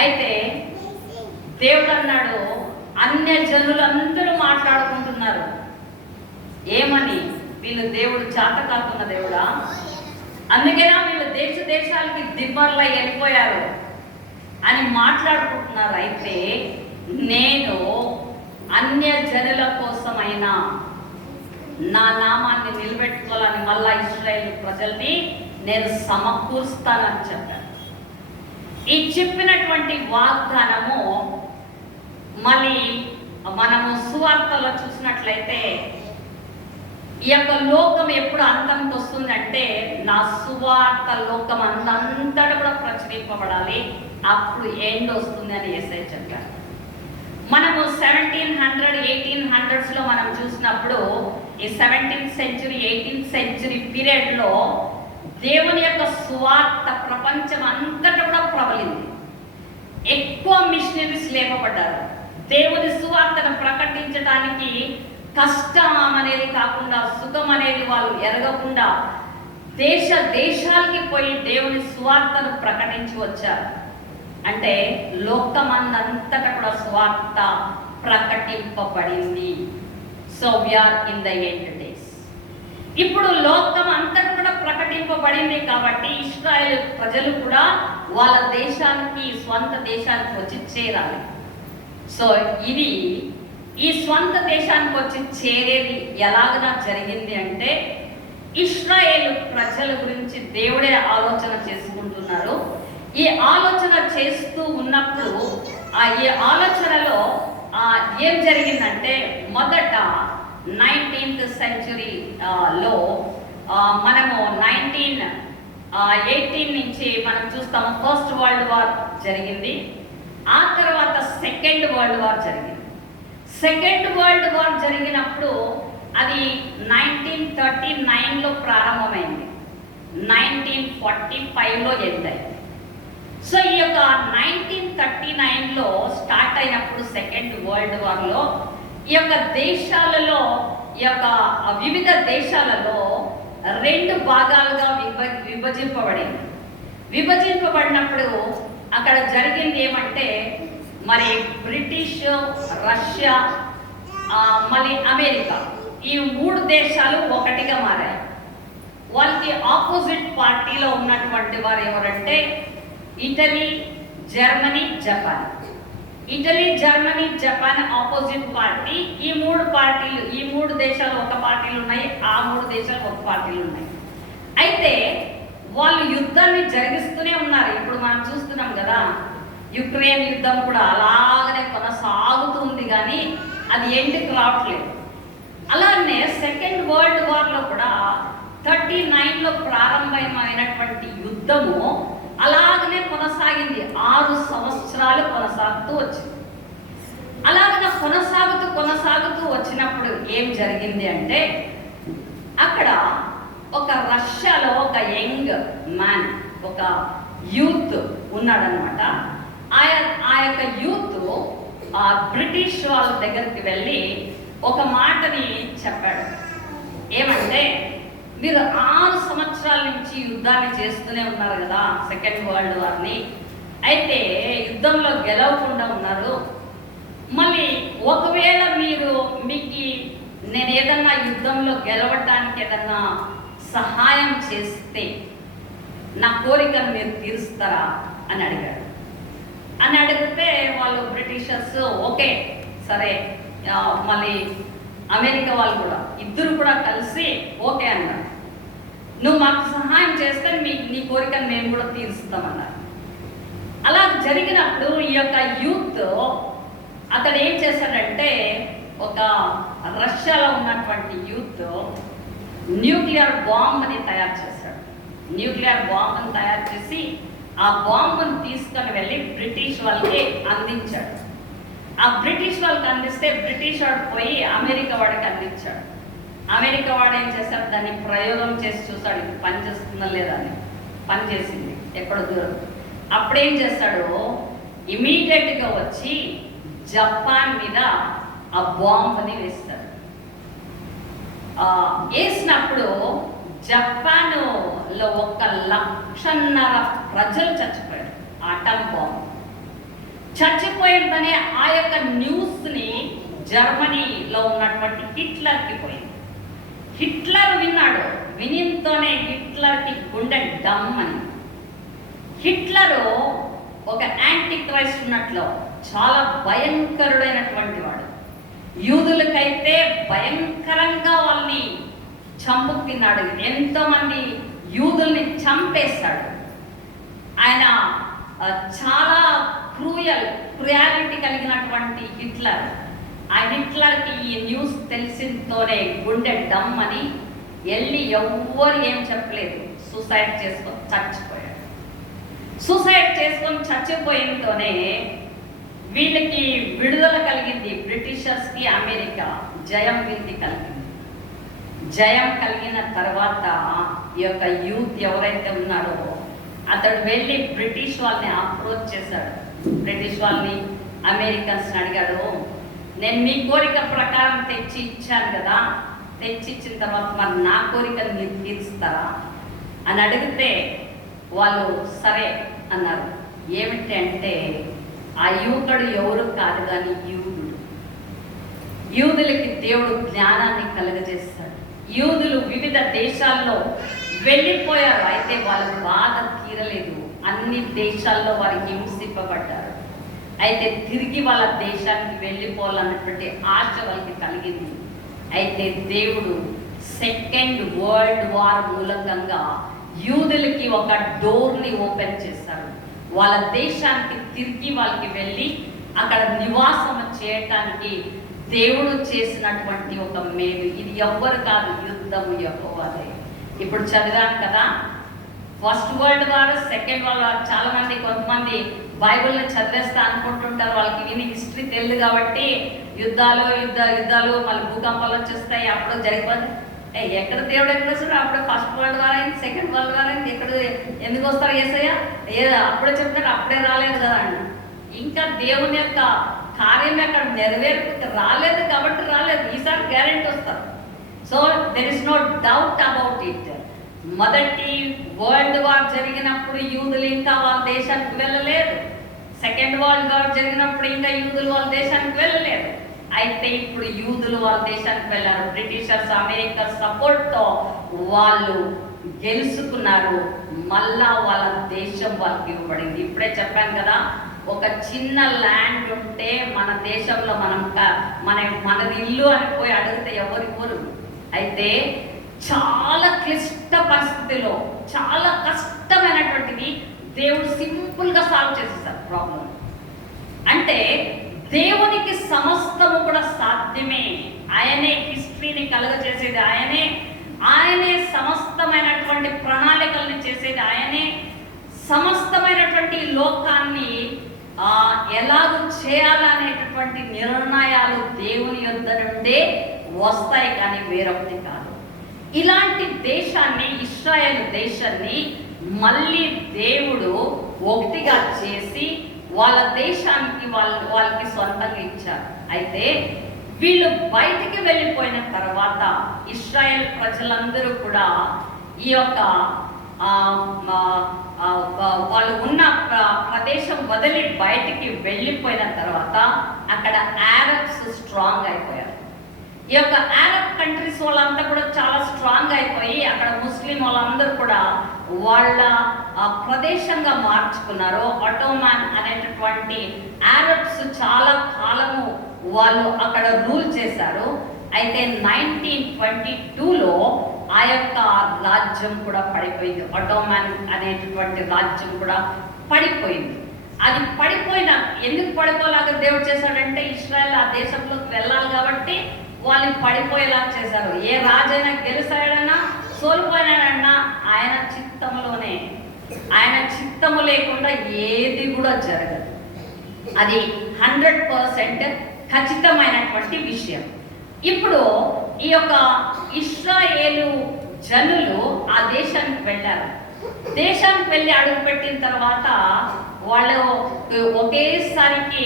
అయితే దేవుడు అన్నాడు, అన్య జనులందరూ మాట్లాడుకుంటున్నారు. ఏమని? వీళ్ళు దేవుడు చేత కాకున్న దేవుడా, అందుకేనా వీళ్ళు దేశాలకి దిబ్బర్లా వెళ్ళిపోయారు అని మాట్లాడుకుంటున్నారు. అయితే నేను అన్య జనుల కోసమైనా నా నామాన్ని నిలబెట్టుకోవాలని మళ్ళా ఇశ్రాయేలు ప్రజల్ని నేను సమకూరుస్తానని చెప్పాను. ఈ చెప్పినటువంటి వాగ్దానము మళ్ళీ మనము సువార్తలో చూసినట్లయితే, ఈ యొక్క లోకం ఎప్పుడు అంతంకి వస్తుందంటే, నా సువార్త లోకం అంతటా కూడా ప్రచురింపబడాలి, అప్పుడు ఎండ్ వస్తుంది అని యేసయ్య చెప్పారు. మనము 1700, 1800s మనం చూసినప్పుడు ఈ 17th century, 18th century పీరియడ్లో దేవుని యొక్క సువార్త ప్రపంచం అంతటా కూడా ప్రబలింది. ఎక్కువ మిషనరీస్ లేపబడ్డారు. దేవుని సువార్తను ప్రకటించడానికి కష్టం అనేది కాకుండా, సుఖం అనేది వాళ్ళు ఎరగకుండా దేశాలకి పోయి దేవుని సువార్తను ప్రకటించి వచ్చారు. అంటే లోకమందంతటా కూడా సువార్త ప్రకటింపబడింది. So we are in the end days. ఇప్పుడు లోకం అంతటా కూడా ప్రకటింపబడింది కాబట్టి ఇశ్రాయేలు ప్రజలు కూడా వాళ్ళ దేశానికి, స్వంత దేశానికి వచ్చి చేరాలి. సో ఇది ఈ స్వంత దేశానికి వచ్చి చేరేది ఎలాగనా జరిగింది అంటే, ఇశ్రాయేలు ప్రజల గురించి దేవుడే ఆలోచన చేసుకుంటున్నారు. ఈ ఆలోచన చేస్తూ ఉన్నప్పుడు ఈ ఆలోచనలో ఏం జరిగిందంటే, మొదట 19th century లో మనము 1918 నుంచి మనం చూస్తాము ఫస్ట్ వరల్డ్ వార్ జరిగింది. ఆ తర్వాత సెకండ్ వరల్డ్ వార్ జరిగింది. సెకండ్ వరల్డ్ వార్ జరిగినప్పుడు అది 1939లో ప్రారంభమైంది, 1945లో ఎండ్ అయింది. సో ఈ యొక్క 1939లో స్టార్ట్ అయినప్పుడు సెకండ్ వరల్డ్ వార్లో ఈ యొక్క దేశాలలో, ఈ యొక్క వివిధ దేశాలలో రెండు భాగాలుగా విభజింపబడింది. విభజింపబడినప్పుడు అక్కడ జరిగింది ఏమంటే, మరి బ్రిటిష్, రష్యా, మళ్ళీ అమెరికా, ఈ మూడు దేశాలు ఒకటిగా మారాయి. వాళ్ళకి ఆపోజిట్ పార్టీలో ఉన్నటువంటి వారు ఎవరంటే Italy, Germany, Japan. Italy, Germany, Japan opposite party. ఈ మూడు దేశాలు ఒక పార్టీలు ఉన్నాయి, ఆ మూడు దేశాలు ఒక పార్టీలు ఉన్నాయి. అయితే వాళ్ళు యుద్ధాన్ని జరిగిస్తూనే ఉన్నారు. ఇప్పుడు మనం చూస్తున్నాం కదా, యుక్రెయిన్ యుద్ధం కూడా అలాగనే కొనసాగుతుంది, కానీ అది ఎండ్కి రావట్లేదు. అలానే సెకండ్ వరల్డ్ వార్లో కూడా 39లో ప్రారంభమైనటువంటి యుద్ధము అలాగనే కొనసాగింది. 6 సంవత్సరాలు కొనసాగుతూ వచ్చింది. అలాగనే కొనసాగుతూ వచ్చినప్పుడు ఏం జరిగింది అంటే, అక్కడ ఒక రష్యాలో ఒక యంగ్ మ్యాన్, ఒక యూత్ ఉన్నాడనమాట. ఆ యొక్క యూత్ ఆ బ్రిటిష్ వాళ్ళ దగ్గరికి వెళ్ళి ఒక మాటని చెప్పాడు. ఏమంటే, మీరు 6 సంవత్సరాల నుంచి యుద్ధాన్ని చేస్తూనే ఉన్నారు కదా, సెకండ్ వరల్డ్ వార్ని. అయితే యుద్ధంలో గెలవకుండా ఉన్నారు. మళ్ళీ ఒకవేళ మీకు నేను ఏదన్నా యుద్ధంలో గెలవటానికి ఏదన్నా సహాయం చేస్తే నా కోరికను మీరు తీరుస్తారా అని అడిగాడు. అడిగితే వాళ్ళు బ్రిటిషర్స్ ఓకే సరే, మళ్ళీ అమెరికా వాళ్ళు కూడా ఇద్దరు కూడా కలిసి ఓకే అన్నారు. నువ్వు మాకు సహాయం చేస్తే నీ కోరికను మేము కూడా తీరుస్తామన్నారు. అలా జరిగినప్పుడు ఈ యొక్క యూత్ అతడు ఏం చేశాడంటే, ఒక రష్యాలో ఉన్నటువంటి యూత్ న్యూక్లియర్ బాంబుని తయారు చేశాడు. న్యూక్లియర్ బాంబుని తయారు చేసి ఆ బాంబుని తీసుకొని వెళ్ళి బ్రిటిష్ వాళ్ళకి అందించాడు. ఆ బ్రిటిష్ వాళ్ళకి అందిస్తే బ్రిటిష్ వాడు పోయి అమెరికా వాడికి అందించాడు. అమెరికా వాడు ఏం చేశాడు, దాన్ని ప్రయోగం చేసి చూశాడు, ఇది పని చేస్తుందా లేదా అని. పని చేసింది ఎక్కడో దూరం. అప్పుడేం చేస్తాడు, ఇమీడియట్గా వచ్చి జపాన్ మీద ఆ బాంబుని వేస్తాడు. వేసినప్పుడు జపాన్లో 1,00,000 ప్రజలు చచ్చిపోయారు. ఆటం బాంబు చచ్చిపోయిందనే ఆ యొక్క న్యూస్ని జర్మనీలో ఉన్నటువంటి హిట్లర్కి పోయింది. హిట్లర్ విన్నాడు. వినితోనే హిట్లర్కి గుండె డమ్ అని. హిట్లరు ఒక యాంటీ క్రైస్ట్ ఉన్నట్లు చాలా భయంకరుడైనటువంటి వాడు. యూదులకైతే భయంకరంగా వాళ్ళని చంపుకు తిన్నాడు. ఎంతోమంది యూదుల్ని చంపేశాడు. ఆయన చాలా క్రూయాలిటీ కలిగినటువంటి హిట్లర్. ఆ హిట్లర్కి ఈ న్యూస్ తెలిసింతోనే గుండె డమ్ అని వెళ్ళి ఎవ్వరు ఏం చెప్పలేదు, సూసైడ్ చేసుకొని చచ్చిపోయాడు. సూసైడ్ చేసుకొని చచ్చిపోయినతోనే వీళ్ళకి విడుదల కలిగింది. బ్రిటిషర్స్కి అమెరికా జయం వీళ్ళకి కలిగింది. జయం కలిగిన తర్వాత ఈ యొక్క యూత్ ఎవరైతే ఉన్నారో అతడు వెళ్ళి బ్రిటిష్ వాళ్ళని అప్రోచ్ చేశాడు. బ్రిటిష్ వాళ్ళని, అమెరికన్స్ని అడిగాడు, నేను మీ కోరిక ప్రకారం తెచ్చి ఇచ్చాను కదా, తెచ్చి ఇచ్చిన తర్వాత మరి నా కోరికను మీరు తీరుస్తారా అని అడిగితే వాళ్ళు సరే అన్నారు. ఏమిటి అంటే, ఆ యువకుడు ఎవరు కాదు కానీ యూదుడు. యూదులకి దేవుడు జ్ఞానాన్ని కలుగజేస్తాడు. యూదులు వివిధ దేశాల్లో వెళ్ళిపోయారు. అయితే వాళ్ళ బాధ తీరలేదు. అన్ని దేశాల్లో వారు హింసింపబడ్డారు. అయితే తిరిగి వాళ్ళ దేశానికి వెళ్ళిపోవాలన్నటువంటి ఆశ వాళ్ళకి కలిగింది. అయితే దేవుడు సెకండ్ వరల్డ్ వార్ మూలకంగా యూదులకి ఒక డోర్ని ఓపెన్ చేశారు. వాళ్ళ దేశానికి తిరిగి వాళ్ళకి వెళ్ళి అక్కడ నివాసం చేయటానికి దేవుడు చేసినటువంటి ఒక మేలు. ఇది ఎవ్వరు కాదు, యుద్ధము యెహోవాదే. ఇప్పుడు చదివాను కదా, first world war, second world war. చాలా మంది కొంతమంది బైబిల్ని చదివేస్తా అనుకుంటుంటారు. వాళ్ళకి విని హిస్టరీ తెలియదు కాబట్టి యుద్ధాలు మళ్ళీ భూకంపాలు వచ్చేస్తాయి, అప్పుడు జరిగిపోతాయి. ఎక్కడ దేవుడు ఎక్కడ వస్తాడు? అప్పుడు ఫస్ట్ వరల్డ్ వార్ అయింది, సెకండ్ వరల్డ్ వార్ అయింది, ఎక్కడ ఎందుకు వస్తారు యేసయ్య? అప్పుడే చెప్తారు, అప్పుడే రాలేదు కదా అండి. ఇంకా దేవుని యొక్క కార్యం అక్కడ నెరవేర్పు రాలేదు కాబట్టి రాలేదు. ఈసారి గ్యారెంటీ వస్తారు. So there is no doubt about it. మొదటి వరల్డ్ వార్ జరిగినప్పుడు యూదులు ఇంకా వాళ్ళ దేశానికి వెళ్ళలేదు. సెకండ్ వరల్డ్ వార్ జరిగినప్పుడు ఇంకా యూదులు వాళ్ళ దేశానికి వెళ్ళలేదు. అయితే ఇప్పుడు యూదులు వాళ్ళ దేశానికి వెళ్ళారు. బ్రిటిషర్స్, అమెరికా సపోర్ట్తో వాళ్ళు గెలుచుకున్నారు. మళ్ళా వాళ్ళ దేశం వాళ్ళకి ఇవ్వబడింది. ఇప్పుడే చెప్పాను కదా, ఒక చిన్న ల్యాండ్ ఉంటే మన దేశంలో మనది ఇల్లు అని పోయి అడిగితే ఎవరు ఇవ్వరు. అయితే చాలా క్లిష్ట పరిస్థితిలో, చాలా కష్టమైనటువంటిది దేవుడు సింపుల్గా సాల్వ్ చేసేసారు ప్రాబ్లం. అంటే దేవునికి సమస్తము కూడా సాధ్యమే. ఆయనే హిస్టరీని కలుగజేసేది ఆయనే సమస్తమైనటువంటి ప్రణాళికల్ని చేసేది ఆయనే. సమస్త లోకాన్ని ఎలాగూ చేయాలనేటటువంటి నిర్ణయాలు దేవుని యొద్ద నుండే వస్తాయి, కానీ వేరొకటి కాదు. ఇలాంటి దేశాన్ని, ఇశ్రాయేలు దేశాన్ని మళ్ళీ దేవుడు ఒకటిగా చేసి వాళ్ళ దేశానికి వాళ్ళకి సొంతంగా ఇచ్చారు. అయితే వీళ్ళు బయటికి వెళ్ళిపోయిన తర్వాత ఇశ్రాయేల్ ప్రజలందరూ కూడా ఈ యొక్క వాళ్ళు ఉన్న ప్రదేశం వదిలి బయటికి వెళ్ళిపోయిన తర్వాత అక్కడ ఆరబ్స్ స్ట్రాంగ్ అయిపోయారు. ఈ యొక్క ఆరబ్ కంట్రీస్ వాళ్ళంతా కూడా చాలా స్ట్రాంగ్ అయిపోయి అక్కడ ముస్లిం వాళ్ళందరూ కూడా వాళ్ళ ప్రదేశంగా మార్చుకున్నారు. ఆటోమాన్ అనేటటువంటి ఆరబ్స్ చాలా కాలము వాళ్ళు అక్కడ రూల్ చేశారు. అయితే 1922లో ఆ యొక్క రాజ్యం కూడా పడిపోయింది. ఆటోమాన్ అనేటటువంటి రాజ్యం కూడా పడిపోయింది. అది పడిపోయిన ఎందుకు పడిపోలాగా దేవుడు చేశాడంటే ఇశ్రాయేల్ ఆ దేశంలోకి వెళ్ళాలి కాబట్టి వాళ్ళని పడిపోయేలా చేశారు. ఏ రాజైనా గెలిచాడన్నా సోలిపోయినాడన్నా ఆయన చిత్తములోనే, ఆయన చిత్తము లేకుండా ఏది కూడా జరగదు. అది 100% ఖచ్చితమైనటువంటి విషయం. ఇప్పుడు ఈ యొక్క ఇశ్రాయేలు జనులు ఆ దేశానికి వెళ్ళారు. దేశానికి వెళ్ళి అడుగుపెట్టిన తర్వాత వాళ్ళు ఒకేసారికి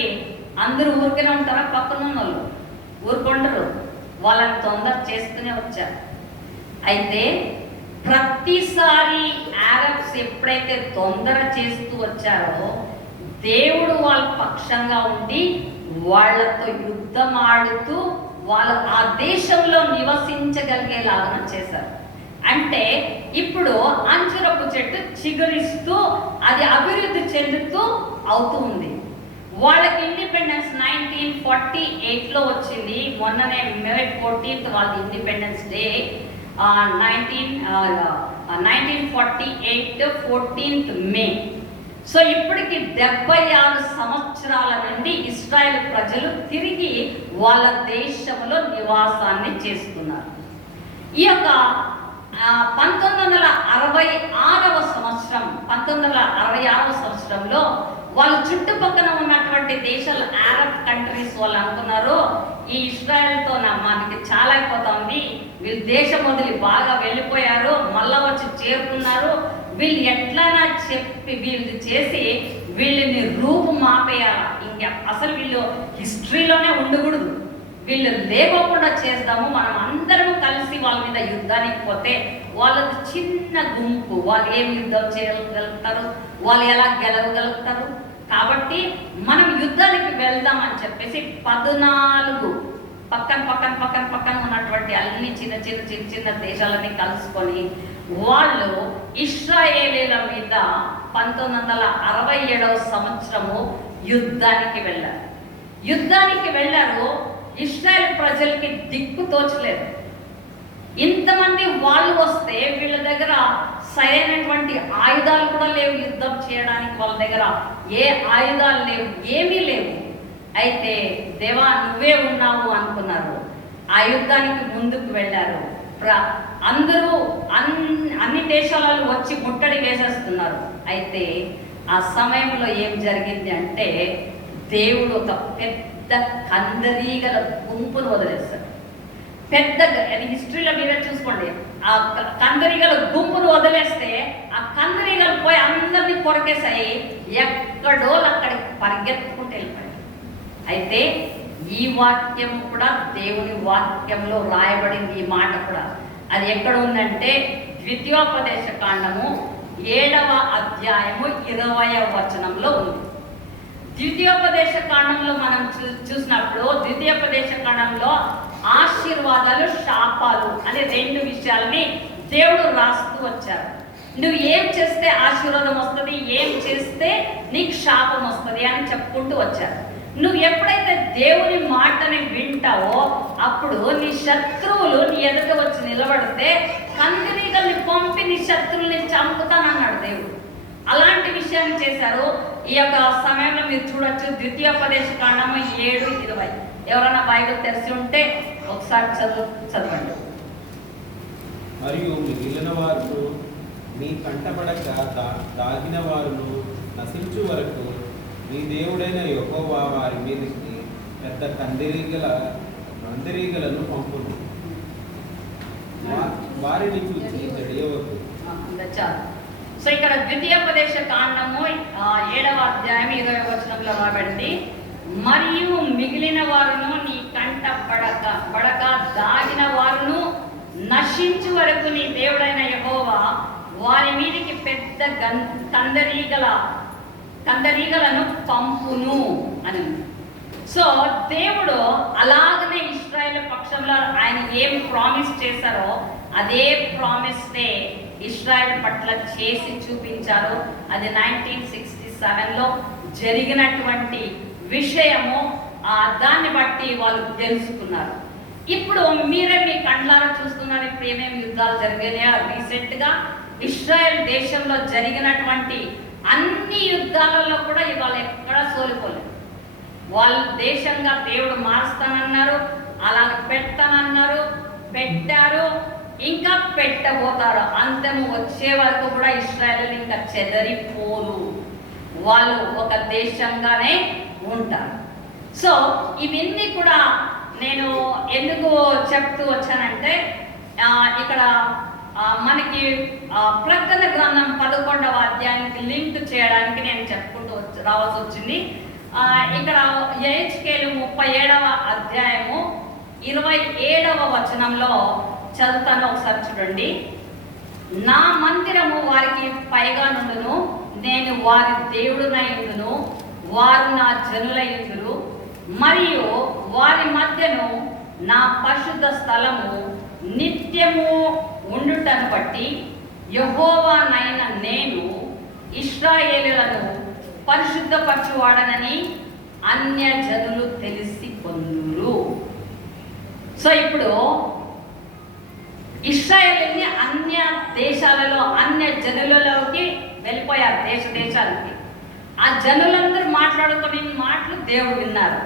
అందరూ ఊరికనే ఉంటారా? పక్కన వాళ్ళు ఊరుకుంటారు, వాళ్ళని తొందర చేస్తూనే వచ్చారు. అయితే ప్రతిసారి ఆరబ్స్ ఎప్పుడైతే తొందర చేస్తూ వచ్చారో దేవుడు వాళ్ళ పక్షంగా ఉండి వాళ్ళతో యుద్ధం ఆడుతూ వాళ్ళు ఆ దేశంలో నివసించగలిగేలాగా చేశారు. అంటే ఇప్పుడు అంజూరపు చెట్టు చిగురిస్తూ అది అభివృద్ధి చెందుతూ అవుతూ ఉంది. వాళ్ళకి ఇండిపెండెన్స్ 1948లో వచ్చింది. మొన్ననే మే 14th వాళ్ళ ఇండిపెండెన్స్ డే. 1948 14th మే. సో ఇప్పటికి 76 సంవత్సరాల నుండి ఇశ్రాయేల్ ప్రజలు తిరిగి వాళ్ళ దేశంలో నివాసాన్ని చేస్తున్నారు. ఈ యొక్క 1966వ సంవత్సరంలో వాళ్ళు చుట్టుపక్కల ఉన్నటువంటి దేశాలు ఆరబ్ కంట్రీస్ వాళ్ళు అనుకున్నారు, ఈ ఇశ్రాయేల్తో మనకి చాలా అయిపోతుంది, వీళ్ళు దేశం వదిలి బాగా వెళ్ళిపోయారు, మళ్ళా వచ్చి చేరుకున్నారు, వీళ్ళు ఎట్లైనా చెప్పి వీళ్ళు చేసి వీళ్ళని రూపు మాపేయాలా, ఇంకా అసలు వీళ్ళు హిస్టరీలోనే ఉండకూడదు, వీళ్ళు లేకోకుండా చేద్దాము, మనం అందరం కలిసి వాళ్ళ మీద యుద్ధానికి పోతే వాళ్ళది చిన్న గుంపు, వాళ్ళు ఏం యుద్ధం చేయగలుగుతారు, వాళ్ళు ఎలా గెలవగలుగుతారు, కాబట్టి మనం యుద్ధానికి వెళ్దామని చెప్పేసి 14 పక్కన ఉన్నటువంటి అన్ని చిన్న దేశాలని కలుసుకొని వాళ్ళు ఇశ్రాయేలీల మీద 1967వ సంవత్సరము యుద్ధానికి వెళ్ళారు. ఇశ్రాయేల్ ప్రజలకి దిక్కు తోచలేదు. ఇంతమంది వాళ్ళు వస్తే వీళ్ళ దగ్గర సరైనటువంటి ఆయుధాలు కూడా లేవు, యుద్ధం చేయడానికి వాళ్ళ దగ్గర ఏ ఆయుధాలు లేవు, ఏమీ లేవు. అయితే దేవా నువ్వే ఉన్నావు అనుకున్నారు. ఆ యుద్ధానికి ముందుకు వెళ్ళారు. అందరూ అన్ని దేశాలలో వచ్చి ముట్టడి వేసేస్తున్నారు. అయితే ఆ సమయంలో ఏం జరిగింది అంటే దేవుడు ఒక పెద్ద కందరీగల గుంపును వదిలేస్తాడు. పెద్దగా అది హిస్టరీలో మీరే చూసుకోండి. ఆ కందరీగల గుంపును వదిలేస్తే ఆ కందరీగలు పోయి అందరినీ కొరకేసాయి, ఎక్కడో అక్కడికి పరిగెత్తుకుంటూ వెళ్ళిపోయాయి. అయితే ఈ వాక్యం కూడా దేవుని వాక్యంలో రాయబడింది. ఈ మాట కూడా అది ఎక్కడ ఉందంటే ద్వితీయోపదేశ కాండము 7వ అధ్యాయము 20వ వచనంలో ఉంది. ద్వితీయోపదేశ కాండంలో మనం చూసినప్పుడు ద్వితీయోపదేశ కాండంలో ఆశీర్వాదాలు, శాపాలు అనే 2 విషయాలని దేవుడు రాస్తూ వచ్చారు. నువ్వు ఏం చేస్తే ఆశీర్వాదం వస్తుంది, ఏం చేస్తే నీకు శాపం వస్తుంది అని చెప్పుకుంటూ వచ్చారు. నువ్వు ఎప్పుడైతే దేవుని మాటని వింటావో అప్పుడు నీ శత్రువులు నీ ఎదుట వచ్చి నిలబడితే కందిరీగల్ని పంపి నీ శత్రువుల్ని చంపుతానన్నాడు దేవుడు. అలాంటి విషయాన్ని చేశారు. ఈ యొక్క సమయంలో మీరు చూడొచ్చు ద్వితీయోపదేశ కాండము 7:20. ఎవరైనా బైబిల్ తెరిచి ఉంటే ఒకసారి చదవండి. మరియు మిగిలిన వారు మీ కంటపడక దాగిన వారును, నా నశించు వరకు నీ దేవుడైన యెహోవా వారి మీదకి పెద్ద కందిరీగలను పంపును. వారిని చూసి జడియవద్దు. చాలు. సో ఇక్కడ ద్వితీయోపదేశ కాండము 7వ అధ్యాయం 20వ వచనంలో రాబడింది, మరియు మిగిలిన వారును నీ కంట పడక దాగిన వారును నశించు వరకు నీ దేవుడైన యెహోవా వారి మీదకి పెద్ద కందరీగలను పంపును అని. సో దేవుడు అలాగనే ఇశ్రాయేలు పక్షంలో ఆయన ఏం ప్రామిస్ చేశారో అదే ప్రామిస్నే ఇశ్రాయేల్ పట్ల చేసి చూపించారు. అది 1967లో జరిగినటువంటి విషయము. దాన్ని బట్టి వాళ్ళు తెలుసుకున్నారు. ఇప్పుడు మీరే మీ కండ్లారా చూస్తున్నారు ఇప్పుడు ఏమేమి యుద్ధాలు జరిగాయో. రీసెంట్గా ఇశ్రాయేల్ దేశంలో జరిగినటువంటి అన్ని యుద్ధాలలో కూడా ఇవాళ ఎక్కడా సోలిపోలేదు. వాళ్ళ దేశంగా దేవుడు మారుస్తానన్నారు, అలా పెట్టనన్నారు, పెట్టారు, ఇంకా పెట్టబోతారు. అంతము వచ్చే వరకు కూడా ఇశ్రాయేల్ ఇంకా చెదరిపోరు, వాళ్ళు ఒక దేశంగానే ఉంటారు. సో ఇవన్నీ కూడా నేను ఎందుకు చెప్తూ వచ్చానంటే ఇక్కడ మనకి ప్రకటన గ్రంథం 11వ అధ్యాయానికి లింక్ చేయడానికి నేను చెప్పుకుంటూ రావాల్సి వచ్చింది. ఇక్కడ యెహెజ్కేలు 37వ అధ్యాయము 27వ వచనంలో చదువుతాను, ఒకసారి చూడండి. నా మందిరము వారికి పైగా నుండును, నేను వారి దేవుడునై ఉండును, వారు నా జనులై ఉండును, మరియు వారి మధ్యను నా పరిశుద్ధ స్థలము నిత్యము ఉండుటను బట్టి యెహోవానైన నేను ఇశ్రాయేలులను పరిశుద్ధపరచువాడనని అన్య జనులు తెలిసి పొందురు. సో ఇప్పుడు ఇశ్రాయేలుని అన్య దేశాలలో అన్య జనులలోకి వెళ్ళిపోయారు, దేశాలకి. ఆ జనులందరూ మాట్లాడుకునే మాటలు దేవుడు విన్నారు.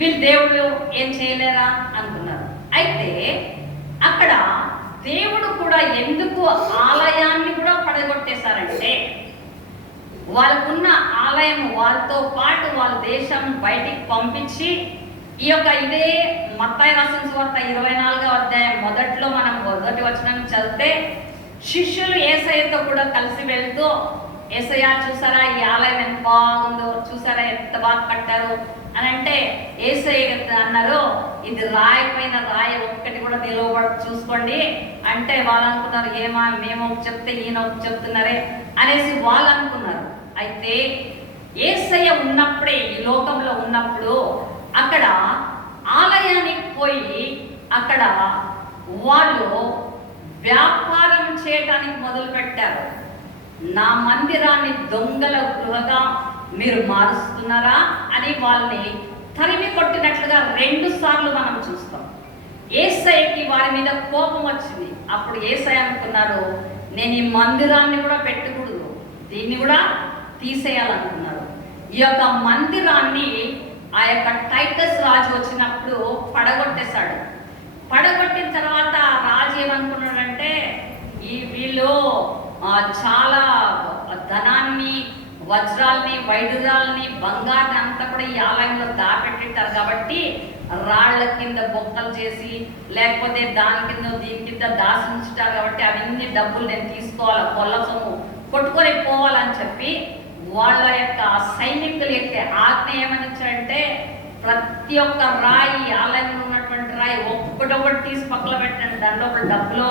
వీళ్ళు దేవుడు ఏం చేయలేరా అనుకున్నారు. అయితే అక్కడ దేవుడు కూడా ఎందుకు ఆలయాన్ని కూడా పడగొట్టేశారంటే, వాళ్ళకున్న ఆలయం వాళ్ళతో పాటు వాళ్ళ దేశం బయటికి పంపించి ఈ యొక్క ఇదే మత్తయి రాసిన సువార్త 24వ అధ్యాయం మొదట్లో మనం మొదటి వచనం చదివితే శిష్యులు యేసయ్యతో కూడా కలిసి వెళ్తూ, యేసయ్య చూసారా ఈ ఆలయం ఎంత బాగుందో, చూసారా ఎంత బాగా కట్టారు అని అంటే యేసయ్య అన్నారు, ఇది రాయి పైన రాయి ఒక్కటి కూడా నిలవబడి చూసుకోండి అంటే వాళ్ళు అనుకున్నారు, ఏమా మేము ఒక చెప్తే ఈయన ఒక చెప్తున్నారే అనేసి వాళ్ళు అనుకున్నారు. అయితే యేసయ్య ఉన్నప్పుడే ఈ లోకంలో ఉన్నప్పుడు అక్కడ ఆలయానికి పోయి అక్కడ వాళ్ళు వ్యాపారం చేయడానికి మొదలు పెట్టారు. నా మందిరాన్ని దొంగల గృహగా మీరు మారుస్తున్నారా అని వాళ్ళని తరిమి కొట్టినట్లుగా 2 సార్లు మనం చూస్తాం. యేసయ్యకి వారి మీద కోపం వచ్చింది. అప్పుడు యేసయ్య అనుకున్నారు, నేను ఈ మందిరాన్ని కూడా పెట్టకూడదు, దీన్ని కూడా తీసేయాలనుకున్నారు. ఈ యొక్క మందిరాన్ని ఆ యొక్క టైటస్ రాజు వచ్చినప్పుడు పడగొట్టేశాడు. పడగొట్టిన తర్వాత రాజు ఏమనుకున్నాడంటే, వీళ్ళు చాలా ధనాన్ని, వజ్రాల్ని, వైడూర్యాలని, బంగారాన్ని అంతా కూడా ఈ ఆలయంలో దాపెట్టింటారు కాబట్టి రాళ్ల కింద బొక్కలు చేసి లేకపోతే దాని కింద దీని కింద దాచించుంటారు కాబట్టి అవన్నీ డబ్బులు నేను తీసుకోవాలి, కొల్ల సొమ్ము కొట్టుకొని పోవాలని చెప్పి వాళ్ళ యొక్క సైనికుల యొక్క ఆజ్ఞ ఏమని ఇచ్చారంటే, ప్రతి ఒక్క రాయి, ఆలయంలో ఉన్నటువంటి రాయి ఒక్కటొకటి తీసి పక్కన పెట్టండి, దాంట్లో ఒక డబ్బులో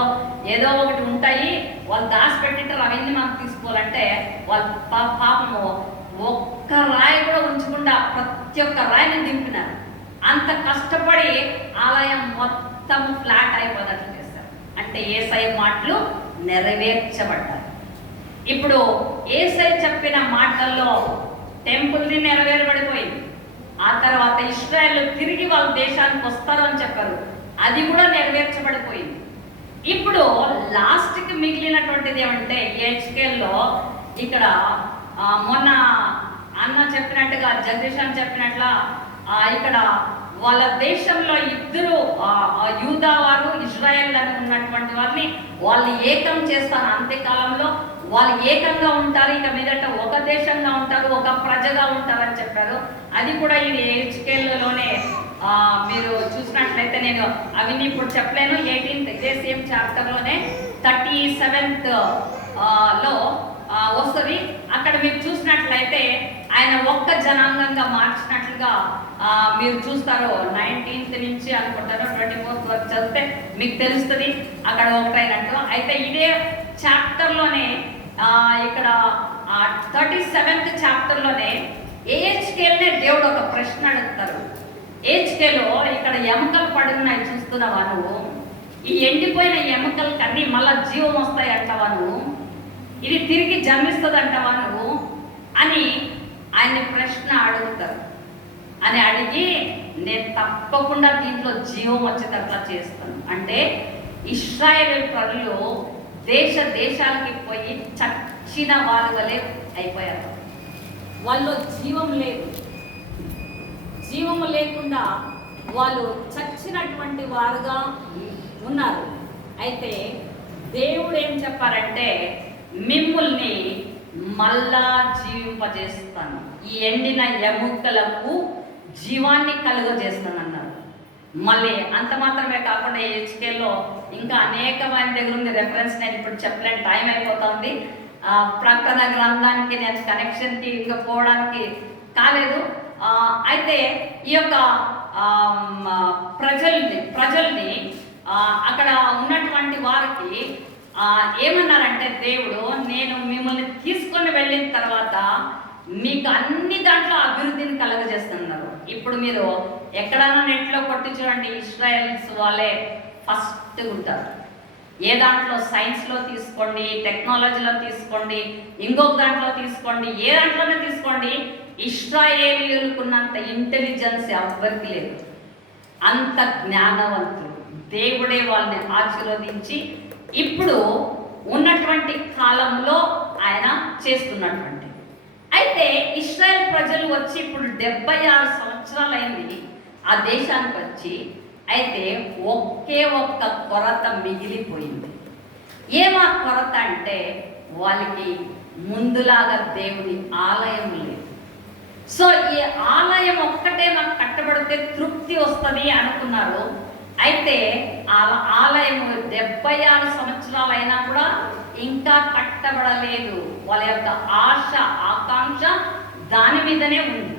ఏదో ఒకటి ఉంటాయి, వాళ్ళు దాచిపెట్టింటారు, అవన్నీ మనం తీసుకోవాలంటే వాళ్ళ పాపము ఒక్క రాయి కూడా ఉంచకుండా ప్రతి ఒక్క రాయిని దింపినారు. అంత కష్టపడి ఆలయం మొత్తం ఫ్లాట్ అయిపోయినట్లు చేస్తారు. అంటే యేసయ్య మాటలు నెరవేర్చబడ్డారు. ఇప్పుడు యేసయ్య చెప్పిన మాటల్లో టెంపుల్ని నెరవేరబడిపోయింది. ఆ తర్వాత ఇశ్రాయేలు తిరిగి వాళ్ళ దేశానికి వస్తారు అని చెప్పారు, అది కూడా నెరవేర్చబడిపోయింది. ఇప్పుడు లాస్ట్కి మిగిలినటువంటిది ఏమంటే యెహెజ్కేల్లో ఇక్కడ మొన్న అన్న చెప్పినట్టుగా, జగదీష్ అని చెప్పినట్లా ఇక్కడ వాళ్ళ దేశంలో ఇద్దరు యూదా వారు, ఇజ్రాయెల్ అని ఉన్నటువంటి వారిని వాళ్ళు ఏకం చేస్తాను, అంత్యకాలంలో వాళ్ళు ఏకంగా ఉంటారు, ఇక మీదట ఒక దేశంగా ఉంటారు, ఒక ప్రజగా ఉంటారని చెప్పారు. అది కూడా ఇది హెచ్కేల్లోనే మీరు చూసినట్లయితే, నేను అవన్నీ ఇప్పుడు చెప్పలేను. 18th ఇదే సేమ్ చాప్టర్లోనే 37th లో వస్తుంది. అక్కడ మీరు చూసినట్లయితే ఆయన ఒక్క జనాంగంగా మార్చినట్లుగా మీరు చూస్తారు. 19th నుంచి అనుకుంటారు 24th వరకు చదివితే మీకు తెలుస్తుంది అక్కడ ఒకటైనట్టు. అయితే ఇదే చాప్టర్లోనే ఇక్కడ 37th చాప్టర్లోనే ఏహెచ్కేల్నే దేవుడు ఒక ప్రశ్న అడుగుతారు. ఏహెచ్కేలో ఇక్కడ ఎముకలు పడున్నాయి చూస్తున్నావా నువ్వు? ఈ ఎండిపోయిన ఎముకలకి అన్నీ మళ్ళా జీవం వస్తాయి అంటావా నువ్వు? ఇది తిరిగి జన్మిస్తుంది అంటావా నువ్వు అని ఆయన్ని ప్రశ్న అడుగుతారు. అని అడిగి, నేను తప్పకుండా దీంట్లో జీవం వచ్చేటట్లా చేస్తాను అంటే, ఇశ్రాయేలు ప్రజలు దేశాలకి పోయి చచ్చిన వారి వలె అయిపోయారు. వాళ్ళు జీవం లేదు. జీవము లేకుండా వాళ్ళు చచ్చినటువంటి వారుగా ఉన్నారు. అయితే దేవుడు ఏం చెప్పారంటే, మిమ్మల్ని మళ్ళా జీవింపజేస్తాను, ఈ ఎండిన ఎముకలకు జీవాన్ని కలుగజేస్తాను అన్నారు. మళ్ళీ అంత మాత్రమే కాకుండా హెచ్కేలో ఇంకా అనేకమైన దగ్గర ఉంది రెఫరెన్స్. నేను ఇప్పుడు చెప్పలేని, టైం అయిపోతుంది. ప్రకటన గ్రంథానికి నేను కనెక్షన్కి ఇంకా పోవడానికి కాలేదు. అయితే ఈ యొక్క ప్రజల్ని అక్కడ ఉన్నటువంటి వారికి ఏమన్నారంటే, దేవుడు నేను మిమ్మల్ని తీసుకొని వెళ్ళిన తర్వాత మీకు అన్ని దాంట్లో అభివృద్ధిని కలుగజేస్తున్నారు. ఇప్పుడు మీరు ఎక్కడైనా నెట్లో కొట్టి చూడండి, ఇస్రాయల్స్ వాళ్ళే ఫస్ట్ ఉంటారు. ఏ దాంట్లో సైన్స్లో తీసుకోండి, టెక్నాలజీలో తీసుకోండి, ఇంకొక దాంట్లో తీసుకోండి, ఏ దాంట్లోనే తీసుకోండి, ఇశ్రాయేలీయులకున్నంత ఇంటెలిజెన్స్ ఎవ్వరికి లేదు. అంత జ్ఞానవంతులు. దేవుడే వాళ్ళని ఆశీర్వదించి ఇప్పుడు ఉన్నటువంటి కాలంలో ఆయన చేస్తున్నటువంటి. అయితే ఇశ్రాయేల్ ప్రజలు వచ్చి ఇప్పుడు 76 సంవత్సరాలైంది ఆ దేశానికి వచ్చి. అయితే ఒకే ఒక్క కొరత మిగిలిపోయింది. ఏమా కొరత అంటే, వాళ్ళకి ముందులాగా దేవుని ఆలయం లేదు. సో ఈ ఆలయం ఒక్కటే మాకు కట్టబడితే తృప్తి వస్తుంది అనుకున్నారు. అయితే ఆ ఆలయం 76 సంవత్సరాలు అయినా కూడా ఇంకా కట్టబడలేదు. వాళ్ళ యొక్క ఆశ ఆకాంక్ష దాని మీదనే ఉంది.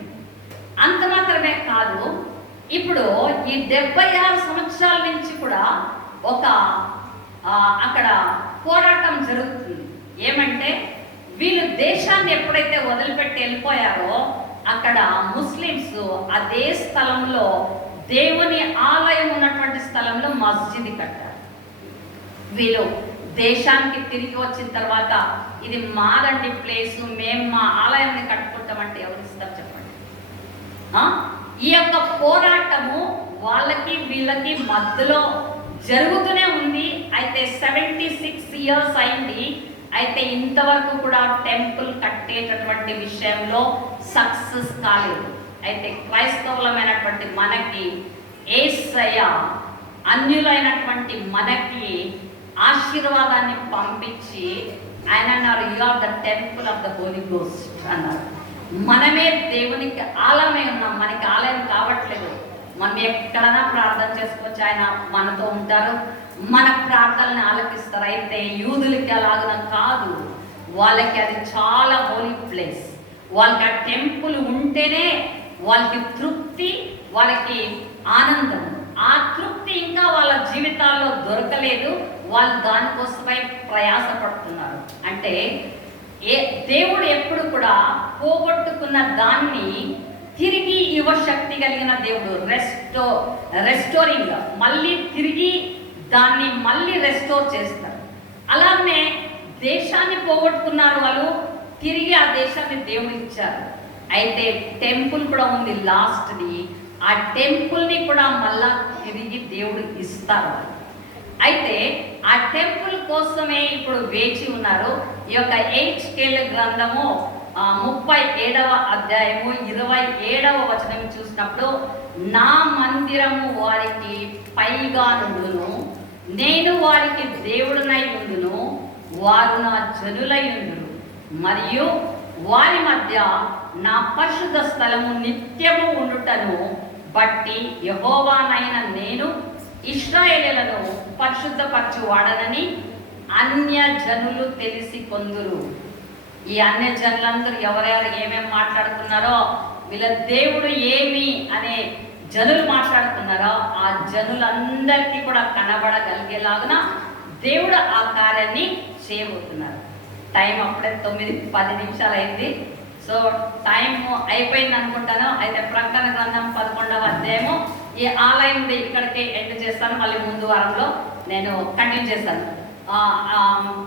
అంత మాత్రమే కాదు, ఇప్పుడు ఈ 76 సంవత్సరాల నుంచి కూడా ఒక అక్కడ పోరాటం జరుగుతుంది. ఏమంటే, వీళ్ళు దేశాన్ని ఎప్పుడైతే వదిలిపెట్టి వెళ్ళిపోయారో అక్కడ ముస్లిమ్స్ అదే స్థలంలో దేవుని ఆలయం ఉన్నటువంటి స్థలంలో మస్జిద్ కట్టారు. వీళ్ళు దేశానికి తిరిగి వచ్చిన తర్వాత ఇది మాదండి ప్లేసు, మేము మా ఆలయాన్ని కట్టుకుంటామంటే ఎవరు ఇస్తారు చెప్పండి? ఈ యొక్క పోరాటము వాళ్ళకి వీళ్ళకి మధ్యలో జరుగుతూనే ఉంది. అయితే 76 years అయింది. అయితే ఇంతవరకు కూడా టెంపుల్ కట్టేటటువంటి విషయంలో సక్సెస్ కాలేదు. అయితే క్రైస్తవులమైనటువంటి మనకి యేసయ్య అన్యులైనటువంటి మనకి ఆశీర్వాదాన్ని పంపించి ఆయన అన్నారు, you are the temple of the holy ghost అన్నారు. మనమే దేవునికి ఆలయమై ఉన్నాం. మనకి ఆలయం కావట్లేదు. మనం ఎక్కడైనా ప్రార్థన చేసుకోవచ్చు, ఆయన మనతో ఉంటారు, మన ప్రార్థనని ఆలకిస్తారు. అయితే యూదులకి అలాగన కాదు. వాళ్ళకి అది చాలా హోలీ ప్లేస్. వాళ్ళకి ఆ టెంపుల్ ఉంటేనే వాళ్ళకి తృప్తి, వాళ్ళకి ఆనందం. ఆ తృప్తి ఇంకా వాళ్ళ జీవితాల్లో దొరకలేదు. వాళ్ళు దానికోసమై ప్రయాసపడుతున్నారు. అంటే దేవుడు ఎప్పుడు కూడా పోగొట్టుకున్న దాన్ని తిరిగి యువశక్తి కలిగిన దేవుడు. రెస్టోరింగ్, మళ్ళీ తిరిగి దాన్ని మళ్ళీ రెస్టోర్ చేస్తారు. అలానే దేశాన్ని పోగొట్టుకున్నారు వాళ్ళు, తిరిగి ఆ దేశాన్ని దేవుడు ఇచ్చారు. అయితే టెంపుల్ కూడా ఉంది లాస్ట్ది. ఆ టెంపుల్ని కూడా మళ్ళా తిరిగి దేవుడు ఇస్తారు. అయితే ఆ టెంపుల్ కోసమే ఇప్పుడు వేచి ఉన్నారు. ఈ యొక్క హెచ్కేల్ గ్రంథము 37వ అధ్యాయము 27వ వచనం చూసినప్పుడు, నా మందిరము వారికి పైగా నుండును, నేను వారికి దేవుడునై ఉండును, వారు నా జనులై ఉండును, మరియు వారి మధ్య నా పరిశుద్ధ స్థలము నిత్యము ఉండుటను బట్టి యెహోవానైన నేను ఇశ్రాయేలులను పరిశుద్ధపరచువాడనని అన్యజనులు తెలిసి కొందురు. ఈ అన్యజనులందరూ ఎవరెవరు ఏమేమి మాట్లాడుతున్నారో, వీళ్ళ దేవుడు ఏమి అనే జనులు మాట్లాడుతున్నారో ఆ జనులందరికీ కూడా కనబడగలిగేలాగున దేవుడు ఆ కార్యాన్ని చేయబోతున్నారు. టైం అప్పుడే 9:10 అయింది. సో టైం అయిపోయింది అనుకుంటాను. అయితే ప్రకటన గ్రంథం 11వ అధ్యాయము ఈ ఆలయం ఇక్కడికి ఎండ్ చేస్తాను. మళ్ళీ ముందు వారంలో నేను కంటిన్యూ చేస్తాను.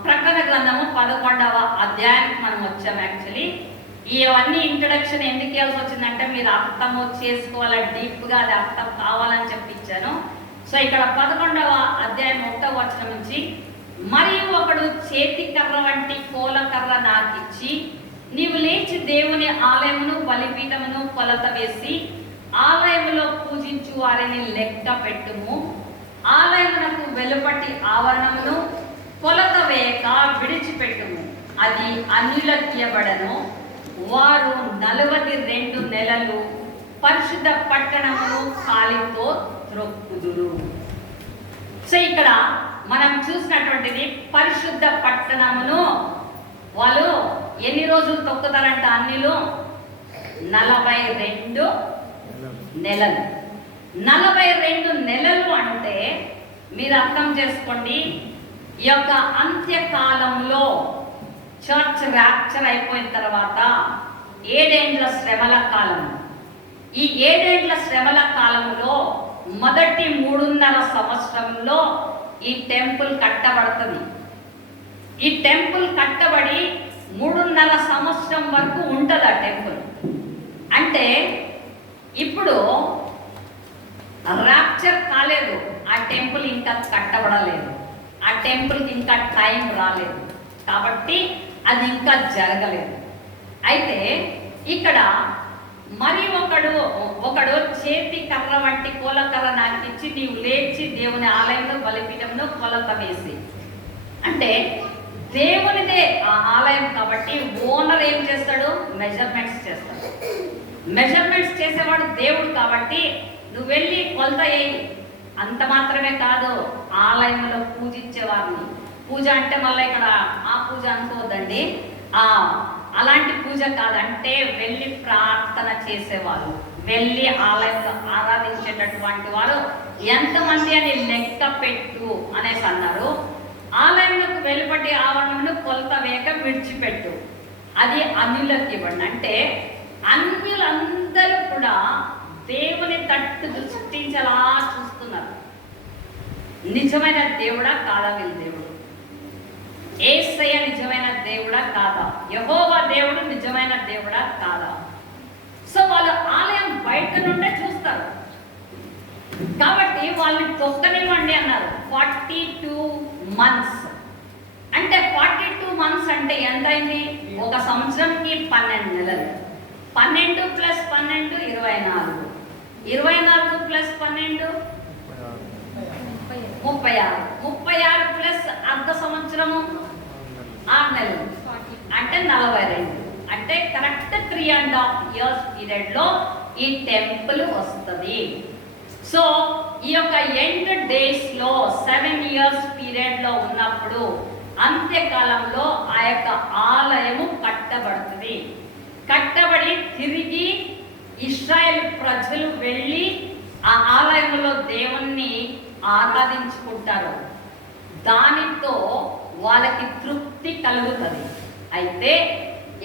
ప్రకటన గ్రంథము 11వ అధ్యాయానికి మనం వచ్చాము. యాక్చువల్లీ ఇవన్నీ ఇంట్రడక్షన్ ఎందుకు ఇవ్వాల్సి వచ్చిందంటే మీరు అర్థము చేసుకోవాలి, డీప్గా అది అర్థం కావాలని చెప్పించాను. సో ఇక్కడ 11వ అధ్యాయం 1వ వచనం నుంచి, మరియు ఒకడు చేతి కర్ర వంటి కోల కర్ర నాకిచ్చి, నీవు లేచి దేవుని ఆలయమును బలిపీఠమును కొలత వేసి ఆలయములో పూజించు వారిని లెక్క పెట్టుము. ఆలయమునకు వెలుపటి ఆవరణమును కొలత వేయక విడిచిపెట్టుము. అది అన్యులకియబడను. వారు 42 నెలలు పరిశుద్ధ పట్టణమును కాలితో త్రొక్కుదురు. సో ఇక్కడ మనం చూసినటువంటిది పరిశుద్ధ పట్టణమును వాళ్ళు ఎన్ని రోజులు తొక్కుతారంట అన్నిలు? 42 నెలలు. 42 నెలలు అంటే మీరు అర్థం చేసుకోండి, ఈ యొక్క అంత్యకాలంలో చర్చ్ ర్యాప్చర్ అయిపోయిన తర్వాత 7 ఏండ్ల శ్రమల కాలం. ఈ 7 ఏండ్ల శ్రమల కాలంలో మొదటి 3.5 సంవత్సరంలో ఈ టెంపుల్ కట్టబడుతుంది. ఈ టెంపుల్ కట్టబడి 3.5 సంవత్సరం వరకు ఉంటుంది ఆ టెంపుల్. అంటే ఇప్పుడు ర్యాప్చర్ కాలేదు, ఆ టెంపుల్ ఇంకా కట్టబడలేదు, ఆ టెంపుల్కి ఇంకా టైం రాలేదు, కాబట్టి అది ఇంకా జరగలేదు. అయితే ఇక్కడ మరి ఒకడు చేతి కర్ర వంటి కోల కర్ర నాకు ఇచ్చి, నీవు లేచి దేవుని ఆలయంలో బలిపీఠంలో కొలత వేసి, అంటే దేవునిదే ఆ ఆలయం కాబట్టి ఓనర్ ఏం చేస్తాడు? మెజర్మెంట్స్ చేస్తాడు. మెజర్మెంట్స్ చేసేవాడు దేవుడు కాబట్టి నువ్వు వెళ్ళి కొలత వేయి. అంత మాత్రమే కాదు, ఆలయంలో పూజించేవారిని, పూజ అంటే మళ్ళీ ఇక్కడ ఆ పూజ అనుకోవద్దండి, అలాంటి పూజ కాదంటే వెళ్ళి ప్రార్థన చేసేవాళ్ళు, వెళ్ళి ఆలయంలో ఆరాధించేటటువంటి వారు ఎంతమంది అని లెక్క పెట్టు అనేసి అన్నారు. ఆలయంలోకి వెలుపటి ఆవరణను కొలత వేయక విడిచిపెట్టు, అది అన్యులకు ఇవ్వండి. అంటే అన్యులందరూ కూడా దేవుని తట్టు దృష్టించేలా చూస్తున్నారు. నిజమైన దేవుడా కాదా వీళ్ళ దేవుడు? యేసయ్య నిజమైన దేవుడా కాదా? యెహోవా దేవుడు నిజమైన దేవుడా కాదా? సో వాళ్ళు ఆలయం బయట నుండే చూస్తారు కాబట్టి వాళ్ళని తొక్కనివ్వండి అన్నారు. 42 months అంటే 42 months అంటే ఎంత అయింది? ఒక సంవత్సరంకి 12 నెలలు. 12 + 12 24, 24 + 12 36, 36 ప్లస్ అర్ధ సంవత్సరము 6 నెలలు అంటే 42. అంటే కరెక్ట్ 3.5 years పీరియడ్ లో ఈ టెంపుల్ వస్తుంది. సో ఈ యొక్క ఎండ్ డేస్ లో 7 years పీరియడ్ లో ఉన్నప్పుడు అంత్యకాలంలో ఆ యొక్క ఆలయము కట్టబడుతుంది. కట్టబడి తిరిగి ఇశ్రాయేల్ ప్రజలు వెళ్ళి ఆ ఆలయంలో దేవుణ్ణి ఆరాధించుకుంటారు. దానితో వాళ్ళకి తృప్తి కలుగుతుంది. అయితే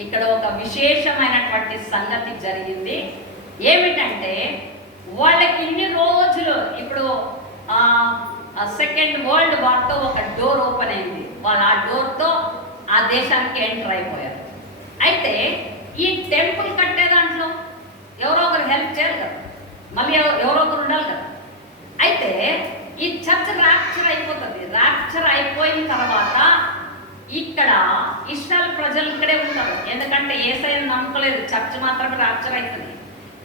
ఇక్కడ ఒక విశేషమైనటువంటి సంగతి జరిగింది. ఏమిటంటే వాళ్ళకి ఇన్ని రోజులు ఇప్పుడు సెకండ్ వరల్డ్ వార్తో ఒక డోర్ ఓపెన్ అయింది. వాళ్ళు ఆ డోర్తో ఆ దేశానికి ఎంటర్ అయిపోయారు. అయితే ఈ టెంపుల్ కట్టే దాంట్లో ఎవరో ఒకరు హెల్ప్ చేయాలి కదా, మళ్ళీ ఎవరో ఒకరు ఉండాలి కదా. అయితే ఈ చర్చ్ ర్యాప్చర్ అయిపోతుంది. ర్యాప్చర్ అయిపోయిన తర్వాత ఇక్కడ ఇశ్రాయేల్ ప్రజలు ఇక్కడే ఉంటారు. ఎందుకంటే యేసయ్యను నమ్మకలేదు, చర్చ్ మాత్రమే ర్యాప్చర్ అవుతుంది.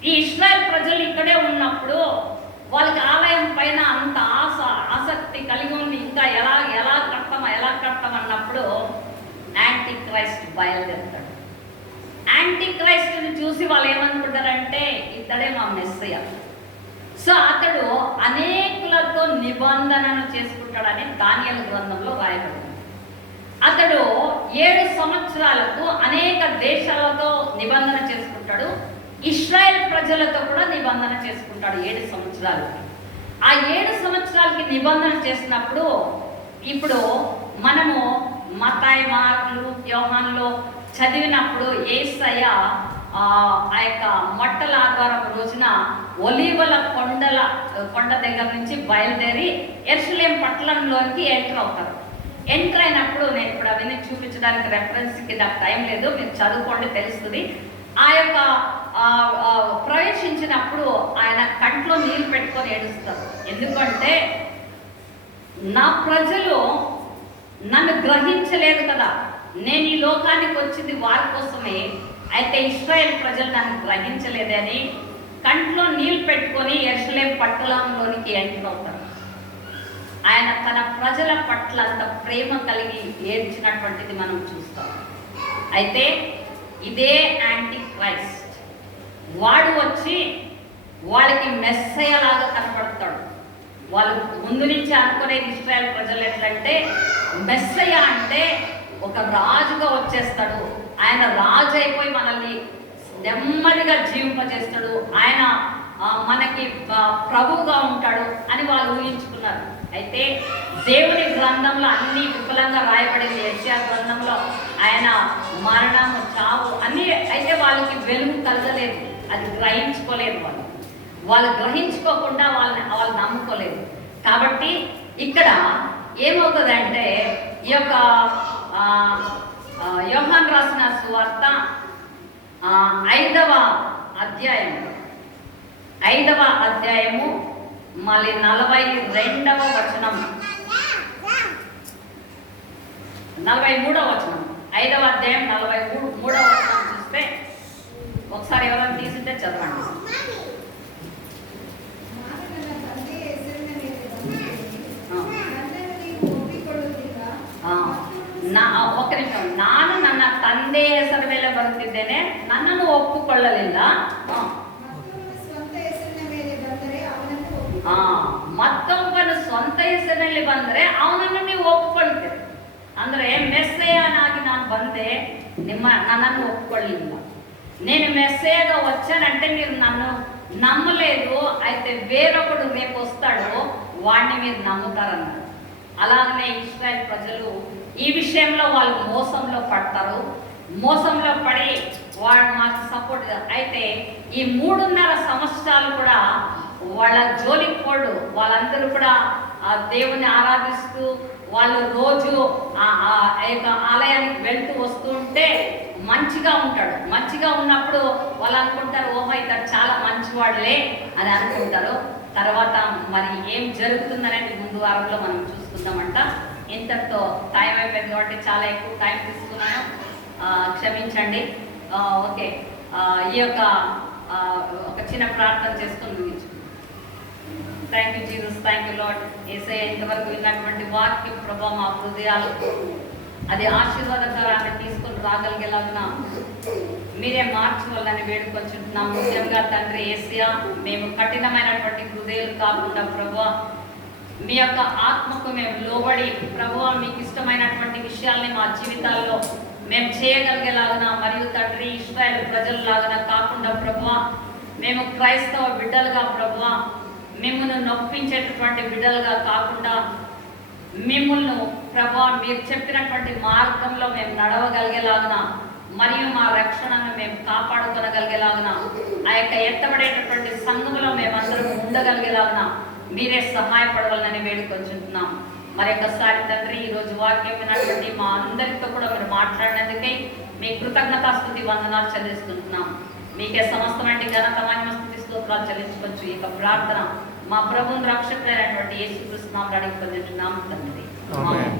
ఈ ఇశ్రాయేల్ ప్రజలు ఇక్కడే ఉన్నప్పుడు వాళ్ళకి ఆలయం పైన అంత ఆసక్తి కలిగి ఉంది. ఇంకా ఎలా కడతాం అన్నప్పుడు యాంటీ క్రైస్ట్ బయలుదేరుతాడు. యాంటీ క్రైస్ట్ని చూసి వాళ్ళు ఏమనుకుంటారంటే ఇతడే మా మెస్సయ్య. సో అతడు అనేకులతో నిబంధనను చేసుకుంటాడని దానియేలు గ్రంథంలో రాయబడింది. అతడు 7 సంవత్సరాలకు అనేక దేశాలతో నిబంధన చేసుకుంటాడు. ఇశ్రాయేల్ ప్రజలతో కూడా నిబంధన చేసుకుంటాడు 7 సంవత్సరాలు. ఆ 7 సంవత్సరాలకి నిబంధన చేసినప్పుడు ఇప్పుడు మనము మత్తాయి, మార్కులు, యోహానులో చదివినప్పుడు యేసయ్య ఆ యొక్క మొట్టల ఆదివారం రోజున ఒలీవల కొండ దగ్గర నుంచి బయలుదేరి యెరూషలేం పట్టణంలోనికి ఎంటర్ అవుతారు. ఎంటర్ అయినప్పుడు నేను ఇప్పుడు అవన్నీ చూపించడానికి రెఫరెన్స్కి నాకు టైం లేదు, మీరు చదువుకోండి తెలుస్తుంది. ఆ యొక్క ప్రవేశించినప్పుడు ఆయన కంట్లో నీళ్ళు పెట్టుకొని ఏడుస్తారు. ఎందుకంటే నా ప్రజలు నన్ను గ్రహించలేదు కదా, నేను ఈ లోకానికి వచ్చింది వారి కోసమే, అయితే ఇశ్రాయేల్ ప్రజలు నన్ను గ్రహించలేదని కంట్లో నీళ్ళు పెట్టుకొని యెరూషలేం పట్టణంలోనికి ఎంటర్ అవుతారు. ఆయన తన ప్రజల పట్ల అంత ప్రేమ కలిగి ఏడ్చినటువంటిది మనం చూస్తాం. అయితే ఇదే యాంటీ క్రైస్ట్, వాడు వచ్చి వాళ్ళకి మెస్సయ్య లాగా కనపడతాడు. వాళ్ళు ముందు నుంచి అనుకునేది ఇశ్రాయేల్ ప్రజలు ఎట్లంటే మెస్సయ్య అంటే ఒక రాజుగా వచ్చేస్తాడు, ఆయన రాజు అయిపోయి మనల్ని నెమ్మదిగా జీవింపజేస్తాడు, ఆయన మనకి ప్రభువుగా ఉంటాడు అని వాళ్ళు ఊహించుకున్నారు. అయితే దేవుని గ్రంథంలో అన్ని విఫలంగా రాయబడింది. యెషయా గ్రంథంలో ఆయన మరణము, చావు అన్నీ. అయితే వాళ్ళకి వెలుగు కలగలేదు, అది గ్రహించుకోలేదు. వాళ్ళు గ్రహించుకోకుండా వాళ్ళు నమ్ముకోలేదు. కాబట్టి ఇక్కడ ఏమవుతుందంటే ఈ యొక్క యోహాను రాసిన సువార్త 5వ అధ్యాయము మళ్ళీ 42వ వచనం, 43వ వచనం, 5వ అధ్యాయం 43వ వచనం చూస్తే ఒకసారి ఎవరైనా తీసుంటే చదవండి. ఒక నిమిషం. ನಾನು ನನ್ನ ತಂದೆ ಹೆಸರ ಮೇಲೆ ಬರುತ್ತಿದ್ದೇನೆ, ನನ್ನನ್ನು ಒಪ್ಪಿಕೊಳ್ಳಲಿಲ್ಲ. ಮತ್ತೊಬ್ಬನ ಸ್ವಂತ ಹೆಸರಿನಲ್ಲಿ ಬಂದರೆ ಅವನನ್ನು ನೀವು ಒಪ್ಪಿಕೊಳ್ತೀರಿ. ಅಂದ್ರೆ మెస్సయ్యనాಗಿ ನಾನು ಬಂದೆ, నన్నನ್ನು ఒప్పుಕೊಳ್ಳಲಿಲ್ಲ. నేను మెస్సయ్యగా వచ్చానంటే మీరు నన్ను నమ్మలేదు, అయితే వేరొకడు రేపు వస్తాడు, వాడిని మీరు నమ్ముతారన్నారు. అలాగనే ఇశ్రాయేల్ ప్రజలు ఈ విషయంలో వాళ్ళు మోసంలో పడతారు. మోసంలో పడి వాడు మాకు సపోర్ట్. అయితే ఈ 3.5 సంవత్సరాలు కూడా వాళ్ళ జోలికి పోడు. వాళ్ళందరూ కూడా దేవుని ఆరాధిస్తూ వాళ్ళు రోజు ఆలయానికి వెళ్తూ వస్తూ ఉంటే మంచిగా ఉంటాడు. మంచిగా ఉన్నప్పుడు వాళ్ళు అనుకుంటారు, ఓహో ఇతడు చాలా మంచివాడులే అని అనుకుంటారు. తర్వాత మరి ఏం జరుగుతుందనేది ముందు వారంలో మనం చూసుకుందామంట. ఇంతటితో టైం అయిపోయింది కాబట్టి చాలా ఎక్కువ టైం తీసుకున్నాను, క్షమించండి. ఓకే, ఈ యొక్క ఒక చిన్న ప్రార్థన చేసుకుని ముగించుకుందాం. Thank you Jesus, thank you Lord. యేసయ్య ఇంతవరకు విన్నటువంటి వాక్యం ప్రభా మా హృదయాలు అది ఆశీర్వాదకరాన్ని తీసుకొని రాగలిగేలాగా మీరే మార్చుకోవాలని వేడుకొచ్చుంటున్నాం. ముఖ్యంగా తండ్రి యేసయ్య, మేము కఠినమైనటువంటి హృదయాలు కాకుండా ప్రభా మీ యొక్క ఆత్మకు మేము లోబడి ప్రభా మీకు ఇష్టమైనటువంటి విషయాల్ని మా జీవితాల్లో మేము చేయగలిగేలాగా, మరియు తండ్రి ఇశ్రాయేలు ప్రజలలాగా కాకుండా ప్రభా మేము క్రైస్తవ బిడ్డలుగా ప్రభా మిమ్మల్ని నొప్పించేటటువంటి బిడ్డలుగా కాకుండా మిమ్మల్ని ప్రభా మీరు చెప్పినటువంటి మార్గంలో మేము నడవగలిగేలాగా, మరియు మా రక్షణను మేము కాపాడుకోగలిగేలాగా, ఆ యొక్క ఎత్తబడేటటువంటి సంఘంలో మేమందరం ఉండగలిగేలాగా మీరే సహాయపడవాలని వేడుకొంచుంటున్నాం. మరి ఒకసారి తండ్రి ఈరోజు వాక్యం విన్నటువంటి మా అందరితో కూడా మీరు మాట్లాడినందుకై మీ కృతజ్ఞతాస్తుతి వందనాలు చెల్లిస్తుంటున్నాం. మీకే సమస్తమైన ఘనత మహిమ స్తుతి స్తోత్రాలు చెల్లించుకోవచ్చు. ఈ యొక్క ప్రార్థన మా ప్రభువుని రక్షకుడైనటువంటి యేసుక్రీస్తు నామములో అడిగి పొందుతున్నాం తండ్రి. ఆమేన్.